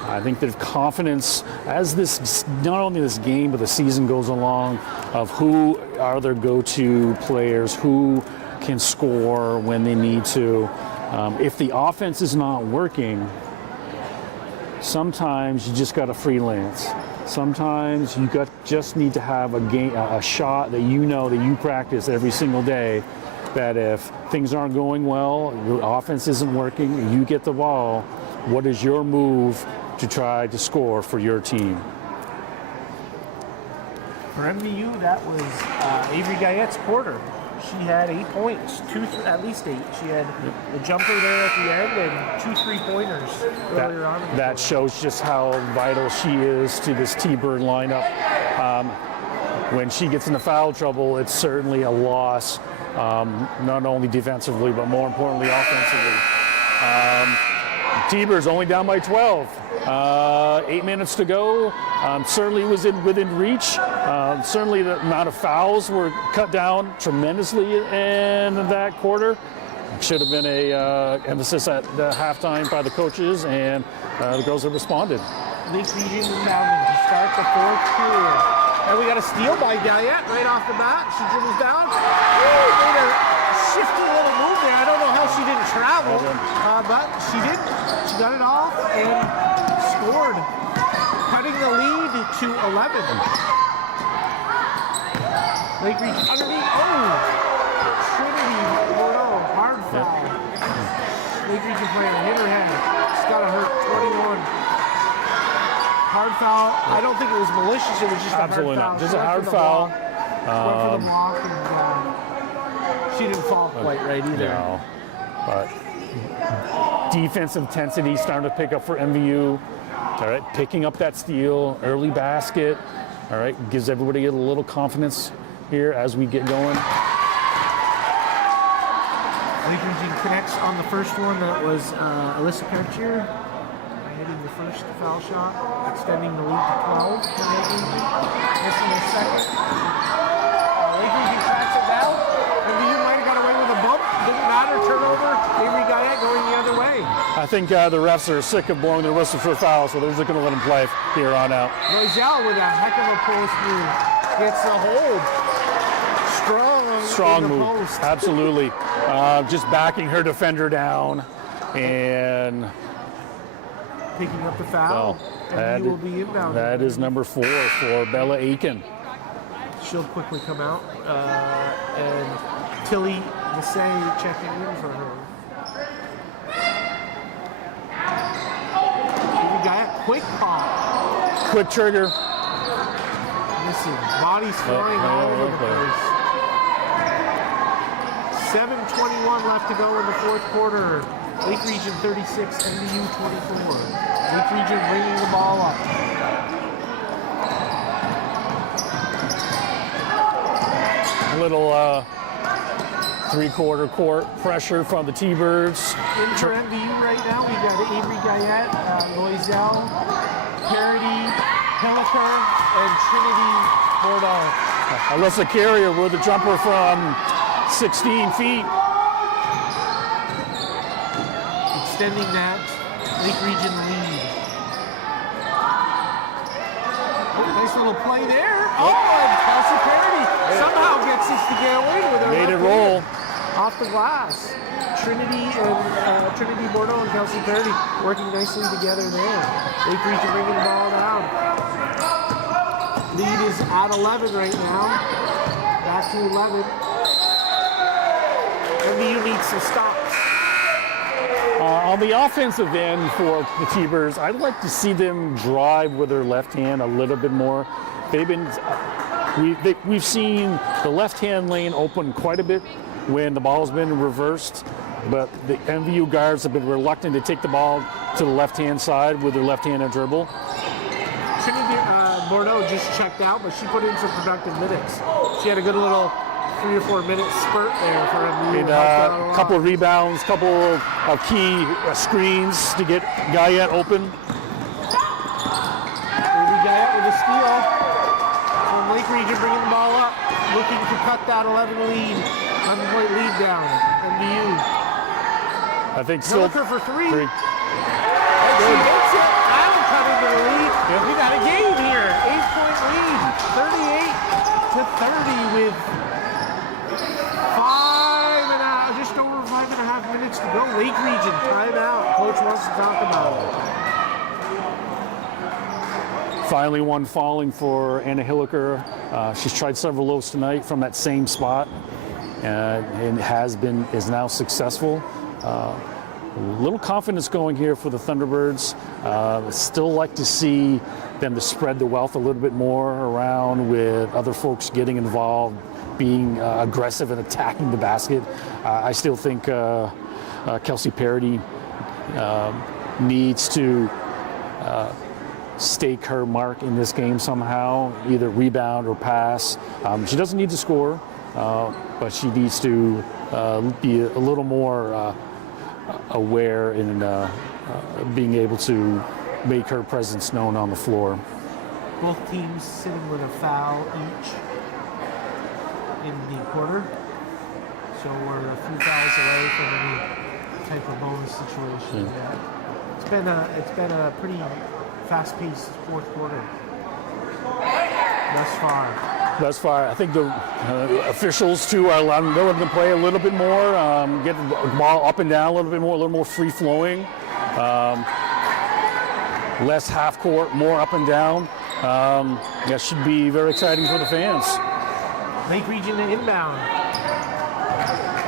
I think there's confidence as this, not only this game, but the season goes along, of who are their go-to players, who can score when they need to. If the offense is not working, sometimes you just got to freelance. Sometimes you just need to have a shot that you know that you practice every single day. That if things aren't going well, your offense isn't working, you get the ball. What is your move to try to score for your team? For MVU, that was Avery Guyette's quarter. She had 8 points, at least 8. She had the jumper there at the end and 2 3-pointers earlier on. That shows just how vital she is to this T-Bird lineup. When she gets into foul trouble, it's certainly a loss, not only defensively, but more importantly offensively. T-Bird's only down by 12. 8 minutes to go. Certainly was within reach. Certainly the amount of fouls were cut down tremendously in that quarter. Should have been a emphasis at the halftime by the coaches, and the girls have responded. Lake Region inbounding to start the fourth period. And we got a steal by Guyette right off the bat. She dribbles down. Made a shifty little move there. I don't know how she didn't travel, but she did. She got it off and scored, cutting the lead to 11. Lake Region underneath. Oh! Trinity Bordeaux, hard foul. Lake Region player hit her head. It's got to hurt. 21. Hard foul. I don't think it was malicious. It was just absolutely a hard foul. Not. Just a hard foul. Went for the block, and she didn't fall quite right either. No, but defensive intensity starting to pick up for MVU. All right, picking up that steal, early basket. All right, gives everybody a little confidence here as we get going. Lake Region connects on the first one. That was Alyssa Cartier hitting the first foul shot, extending the lead to 12 for Lake Region. Missing the second. Lake Region tracks it down. MVU might have got away with a bump. Didn't matter. Turnover. Avery Guyette going the other way. I think the refs are sick of blowing their whistle for a foul, so they're just going to let them play here on out. Loisel with a heck of a post move. Gets the hold. Strong move. Post. Absolutely. Just backing her defender down and picking up the foul. And he will be inbound. That is number 4 for Bella Aiken. She'll quickly come out. And Tilly Massey checking in for her. We got a quick pop. Quick trigger. Missing. Bodies flying all over the place. 7:21 left to go in the fourth quarter. Lake Region 36, MVU 24. Lake Region bringing the ball up. A little three-quarter court pressure from the T-Birds. In for MVU right now, we got Avery Guyette, Loisel, Parody, Hilliker, and Trinity Bordeaux. Alyssa Carrier with a jumper from 16 feet. Extending that Lake Region lead. Nice little play there. Oh, and Kelsey Parody somehow gets us to get away with it. Made it roll. Off the glass. Trinity Bordeaux and Kelsey Parody working nicely together there. Lake Region bringing the ball down. Lead is at 11 right now. Back to 11. MVU needs some stops. On the offensive end for the T-Birds, I'd like to see them drive with their left hand a little bit more. We've seen the left-hand lane open quite a bit when the ball's been reversed, but the MVU guards have been reluctant to take the ball to the left-hand side with their left-handed dribble. Trinity Bordeaux just checked out, but she put in some productive minutes. She had a good little 3 or 4 minute spurt there for MVU. A couple of rebounds, couple of key screens to get Guyette open. Guyette with a steal from Lake Region, bringing the ball up, looking to cut that 11-point lead down. MVU. I think still Hilliker for 3. And she hits it. That'll cut into the lead. Yep. We got a game here. 8-point lead. 38-30 with just over 5.5 minutes to go. Lake Finally, one falling for Anna Hilliker. She's tried several lows tonight from that same spot, and is now successful. A little confidence going here for the Thunderbirds. Still like to see them to spread the wealth a little bit more around with other folks getting involved, being aggressive and attacking the basket. I still think Kelsey Parody needs to stake her mark in this game somehow, either rebound or pass. She doesn't need to score, but she needs to be a little more aware in being able to make her presence known on the floor. Both teams sitting with a foul each in the quarter, so we're a few fouls away from any type of bonus situation. Yeah. It's been a pretty fast-paced fourth quarter thus far. I think the officials too are allowing them to play a little bit more, get the ball up and down a little more free-flowing, less half-court, more up and down. That should be very exciting for the fans. Lake Region inbound.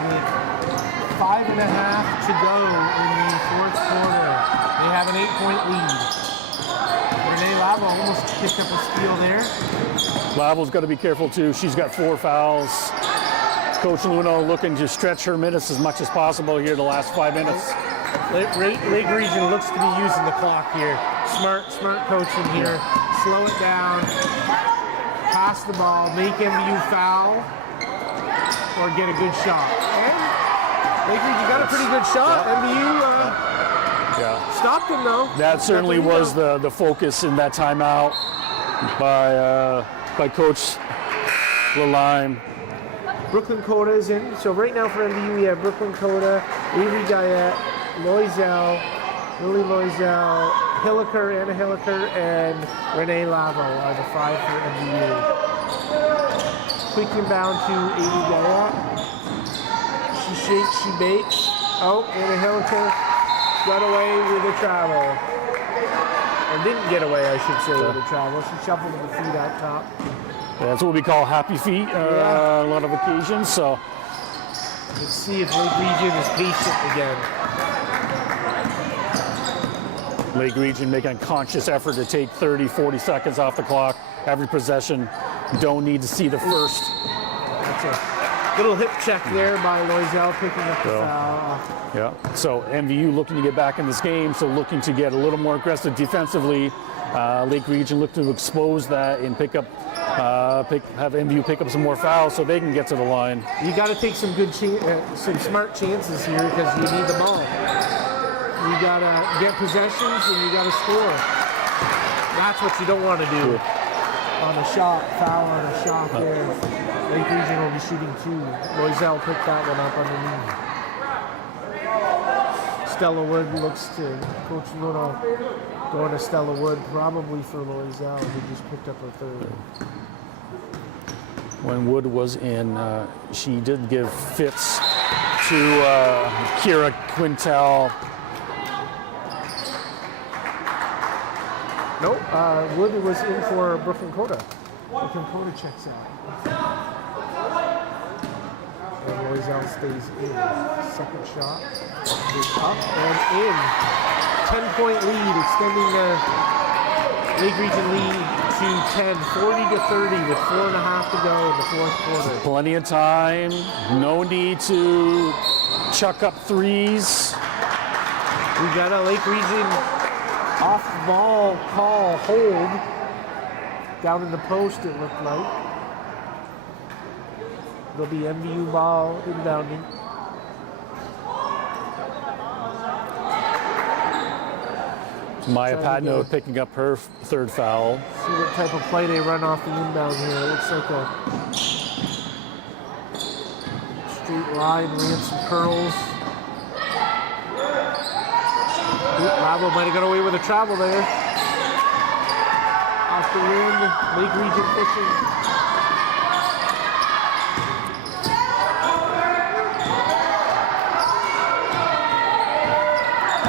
With 5.5 to go in the fourth quarter. They have an 8-point lead. Renee Lavo almost picked up a steal there. Lavo's got to be careful too. She's got 4 fouls. Coach Luno looking to stretch her minutes as much as possible here the last 5 minutes. Lake Region looks to be using the clock here. Smart coaching here. Slow it down. Pass the ball. Make MVU foul. Or get a good shot. And Lake Region got a pretty good shot. MVU stopped him though. That certainly was the focus in that timeout by Coach Lalime. Brooklyn Coda is in. So right now for MVU, we have Brooklyn Coda, Avery Guyette, Loisel, Lily Loisel, Hilliker, Anna Hilliker, and Renee Lavo are the 5 for MVU. Quick inbound to Avery Guyette. She shakes, she bakes. Oh, Anna Hilliker got away with a travel. Or didn't get away, I should say, with a travel. She shuffled the feet out top. That's what we call happy feet a lot of occasions. So let's see if Lake Region is patient again. Lake Region making a conscious effort to take 30, 40 seconds off the clock every possession. Don't need to see the first. That's a little hip check there by Loisel picking up the foul. Yeah. So MVU looking to get back in this game, so looking to get a little more aggressive defensively. Lake Region looking to expose that and have MVU pick up some more fouls so they can get to the line. You got to take some some smart chances here because you need the ball. You got to get possessions and you got to score. That's what you don't want to do on a shot, foul on a shot there. Lake Region will be shooting 2. Loisel picked that one up underneath. Stella Wood looks to Coach Luno going to Stella Wood, probably for Loisel, who just picked up her 3rd. When Wood was in, she did give fits to Kira Quintel. Nope, Wood was in for Brooklyn Coda. Brooklyn Coda checks out. And Loisel stays in. Second shot is up and in. 10-point lead, extending the Lake Region lead to 10, 40-30 with 4.5 to go in the fourth quarter. Plenty of time. No need to chuck up threes. We got a Lake Region off the ball call hold down in the post, it looked like. There'll be MVU ball inbounding. Maya Patno picking up her 3rd foul. See what type of play they run off the inbound here. It looks like a straight line, ran some curls. Lavo might have got away with a travel there. Off the rim, Lake Region pushing.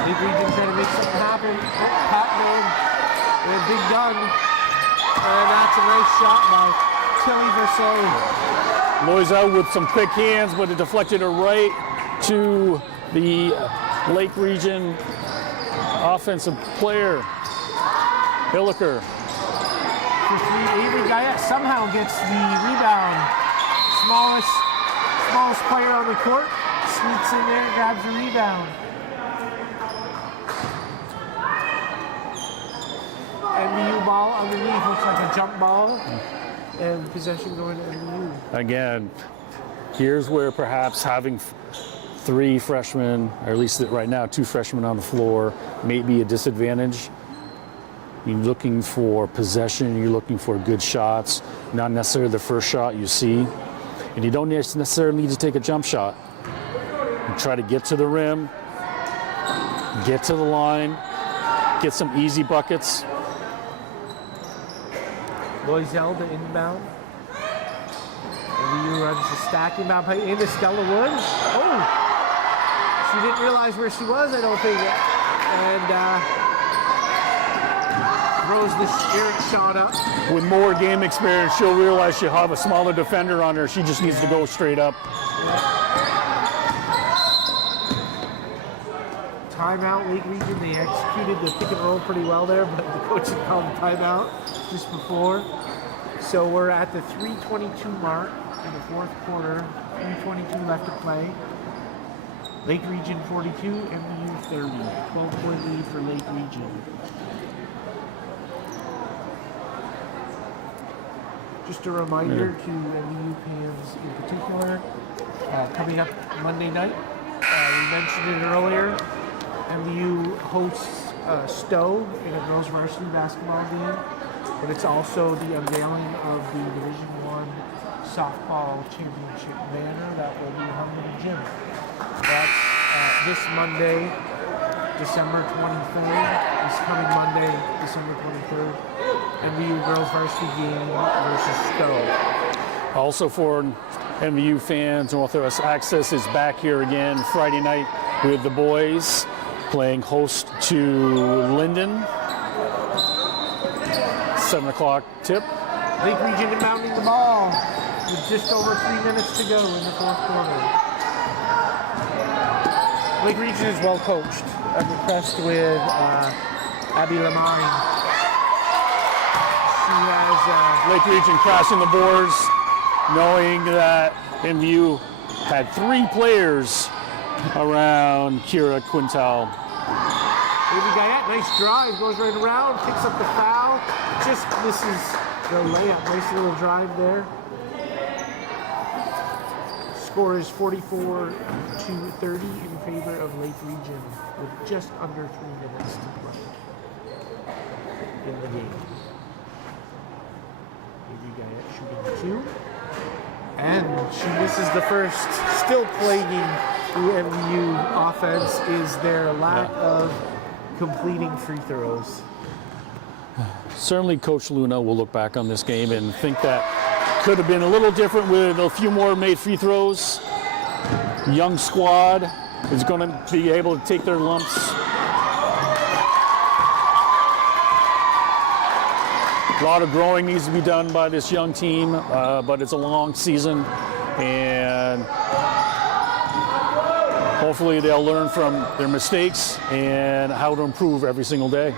Lake Region trying to make something happen. Oh, Patman, and Big Gun And that's a nice shot by Tilly Versailles. Loisel with some quick hands, but it deflected it right to the Lake Region offensive player, Hilliker. For three, Avery Guyette somehow gets the rebound. Smallest player on the court sneaks in there, grabs the rebound. MVU ball underneath, looks like a jump ball, and possession going to MVU. Again, here's where perhaps having three freshmen, or at least right now 2 freshmen on the floor, may be a disadvantage. You're looking for possession, you're looking for good shots, not necessarily the first shot you see. And you don't necessarily need to take a jump shot. You try to get to the rim, get to the line, get some easy buckets. Loisel to inbound. MVU runs the stack inbound play into Stella Wood. Oh! She didn't realize where she was, I don't think. And throws the errant shot up. With more game experience, she'll realize she'll have a smaller defender on her. She just needs to go straight up. Timeout, Lake Region. They executed the pick and roll pretty well there, but the coach had called a timeout just before. So we're at the 3:22 mark in the fourth quarter. 3:22 left to play. Lake Region 42, MVU 30. 12-point lead for Lake Region. Just a reminder to MVU fans in particular, coming up Monday night, we mentioned it earlier, MVU hosts Stowe in a girls varsity basketball game, but it's also the unveiling of the Division I softball championship banner that will be hung in the gym. That's this Monday, December 23rd. This coming Monday, December 23rd. MVU girls varsity game versus Stowe. Also for MVU fans, Northwest Access is back here again Friday night with the boys playing host to Linden. 7 o'clock tip. Lake Region inbounding the ball with just over 3 minutes to go in the fourth quarter. Lake Region is well coached. I'm impressed with Abby Lamine. She has Lake Region crashing the boards, knowing that MVU had 3 players around Kira Quintal. Avery Guyette, nice drive, goes right around, picks up the foul, just misses the layup. Nice little drive there. Score is 44-30 in favor of Lake Region with just under 3 minutes to play in the game. Avery Guyette shooting 2. And she misses the first. Still plaguing the MVU offense is their lack of completing free throws. Certainly Coach Luna will look back on this game and think that could have been a little different with a few more made free throws. Young squad is going to be able to take their lumps. A lot of growing needs to be done by this young team, but it's a long season, and hopefully they'll learn from their mistakes and how to improve every single day.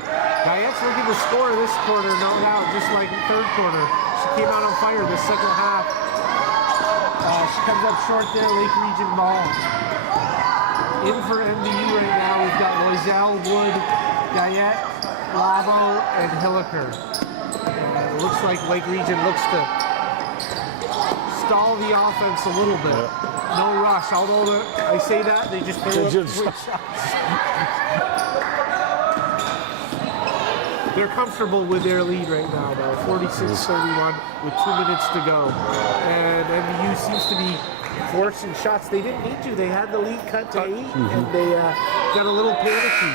Guyette's looking to score this quarter, no doubt, just like the third quarter. She came out on fire this second half. She comes up short there, Lake Region ball. In for MVU right now, we've got Loisel, Wood, Guyette, Lavo, and Hilliker. And it looks like Lake Region looks to stall the offense a little bit. No rush, although I say that, they just throw up quick shots. They're comfortable with their lead right now, though. 46-31 with 2 minutes to go. And MVU seems to be forcing shots they didn't need to. They had the lead cut to 8, and they got a little panicky.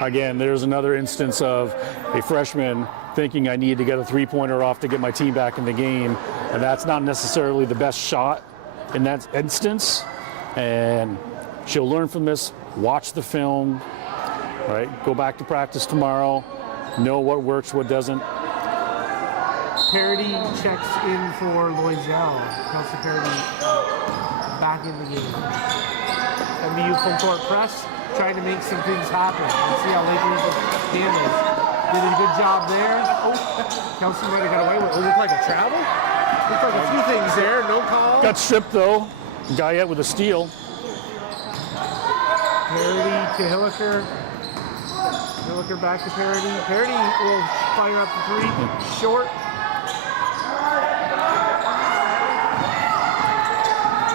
Again, there's another instance of a freshman thinking I need to get a three-pointer off to get my team back in the game, and that's not necessarily the best shot in that instance. And she'll learn from this, watch the film, right? Go back to practice tomorrow, know what works, what doesn't. Parody checks in for Loisel. Kelsey Parody back in the game. MVU full court press, trying to make some things happen. Let's see how Lake Region handles. Did a good job there. Oh, Kelsey might have got away with it. It looked like a travel. Looked like a few things there. No call. Got stripped though. Guyette with a steal. Parody to Hilliker. Hilliker back to Parody. Parody will fire up the three. Short.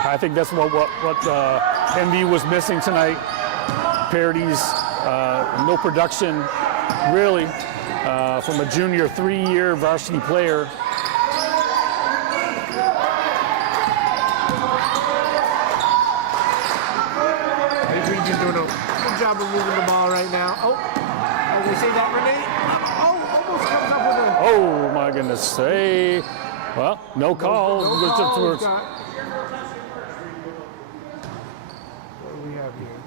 I think that's what MV was missing tonight. Parody's no production, really, from a junior 3-year varsity player. Lake Region doing a good job of moving the ball right now. Oh, as they say that, Renee. Oh, almost comes up with a... Oh my goodness! Hey, well, no call. No call. What do we have here?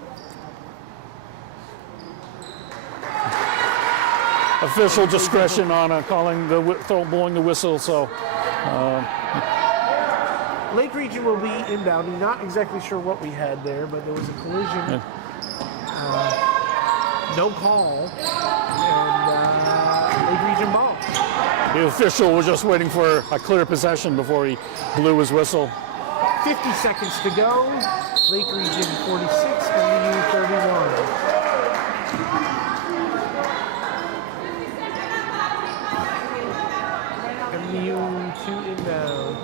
Official discretion on calling blowing the whistle. So. Lake Region will be inbounding. Not exactly sure what we had there, but there was a collision. Yeah. No call, and Lake Region ball. The official was just waiting for a clear possession before he blew his whistle. 50 seconds to go. Lake Region 46, MVU 31. MVU 2 inbound.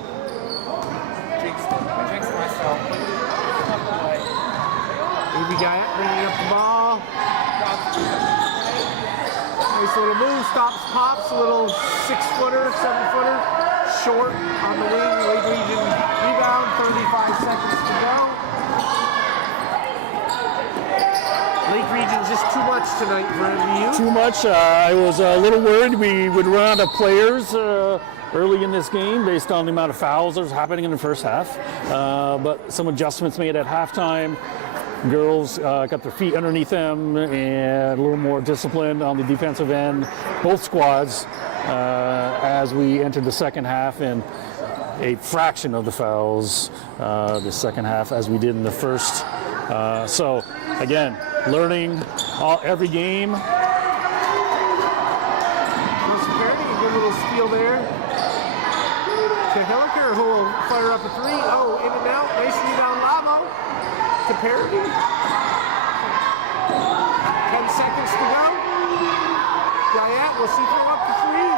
AB Guyette bringing up the ball. Nice little move, stops, pops, a little 6-footer, 7-footer, short on the wing. Lake Region rebound, 35 seconds to go. Lake Region's just too much tonight for MVU. Too much. I was a little worried we would run out of players early in this game based on the amount of fouls that was happening in the first half. But some adjustments made at halftime. Girls got their feet underneath them and a little more disciplined on the defensive end. Both squads as we entered the second half, and a fraction of the fouls the second half as we did in the first. So again, learning every game. Security, a good little steal there. To Hilliker, who will fire up a three. Oh, in and out. Nice rebound, Lavo. To Parody. 10 seconds to go. Guyette will see throw up the three.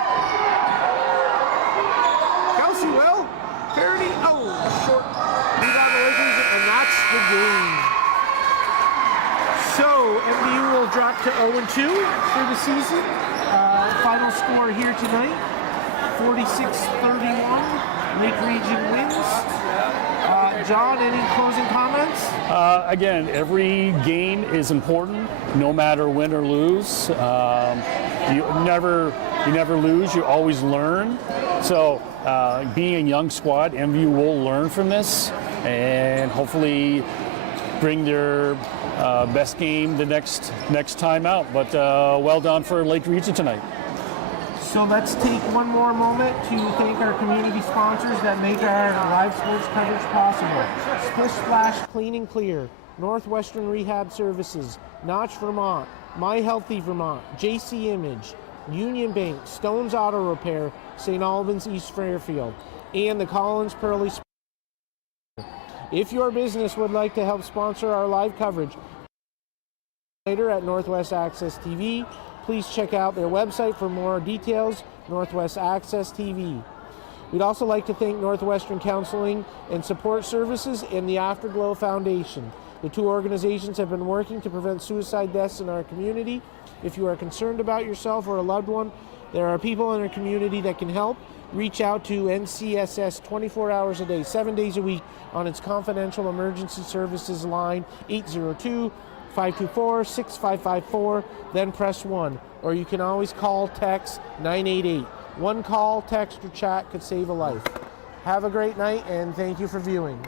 Kelsey will. Parody. Oh, short rebound to Lake Region, and that's the game. So MVU will drop to 0-2 for the season. Final score here tonight, 46-31. Lake Region wins. John, any closing comments? Again, every game is important, no matter win or lose. You never lose. You always learn. So, being a young squad, MVU will learn from this and hopefully bring their best game the next time out. But well done for Lake Region tonight. So let's take one more moment to thank our community sponsors that make our live sports coverage possible. Splish Splash Clean and Clear, Northwestern Rehab Services, Notch Vermont, My Healthy Vermont, JC Image, Union Bank, Stone's Auto Repair, St. Albans East Fairfield, and the Collins Pearly. If your business would like to help sponsor our live coverage later at Northwest Access TV, please check out their website for more details, Northwest Access TV. We'd also like to thank Northwestern Counseling and Support Services and the Afterglow Foundation. The two organizations have been working to prevent suicide deaths in our community. If you are concerned about yourself or a loved one, there are people in our community that can help. Reach out to NCSS 24 hours a day, 7 days a week on its confidential emergency services line 802-524-6554, then press 1. Or you can always call, text 988. One call, text, or chat could save a life. Have a great night, and thank you for viewing.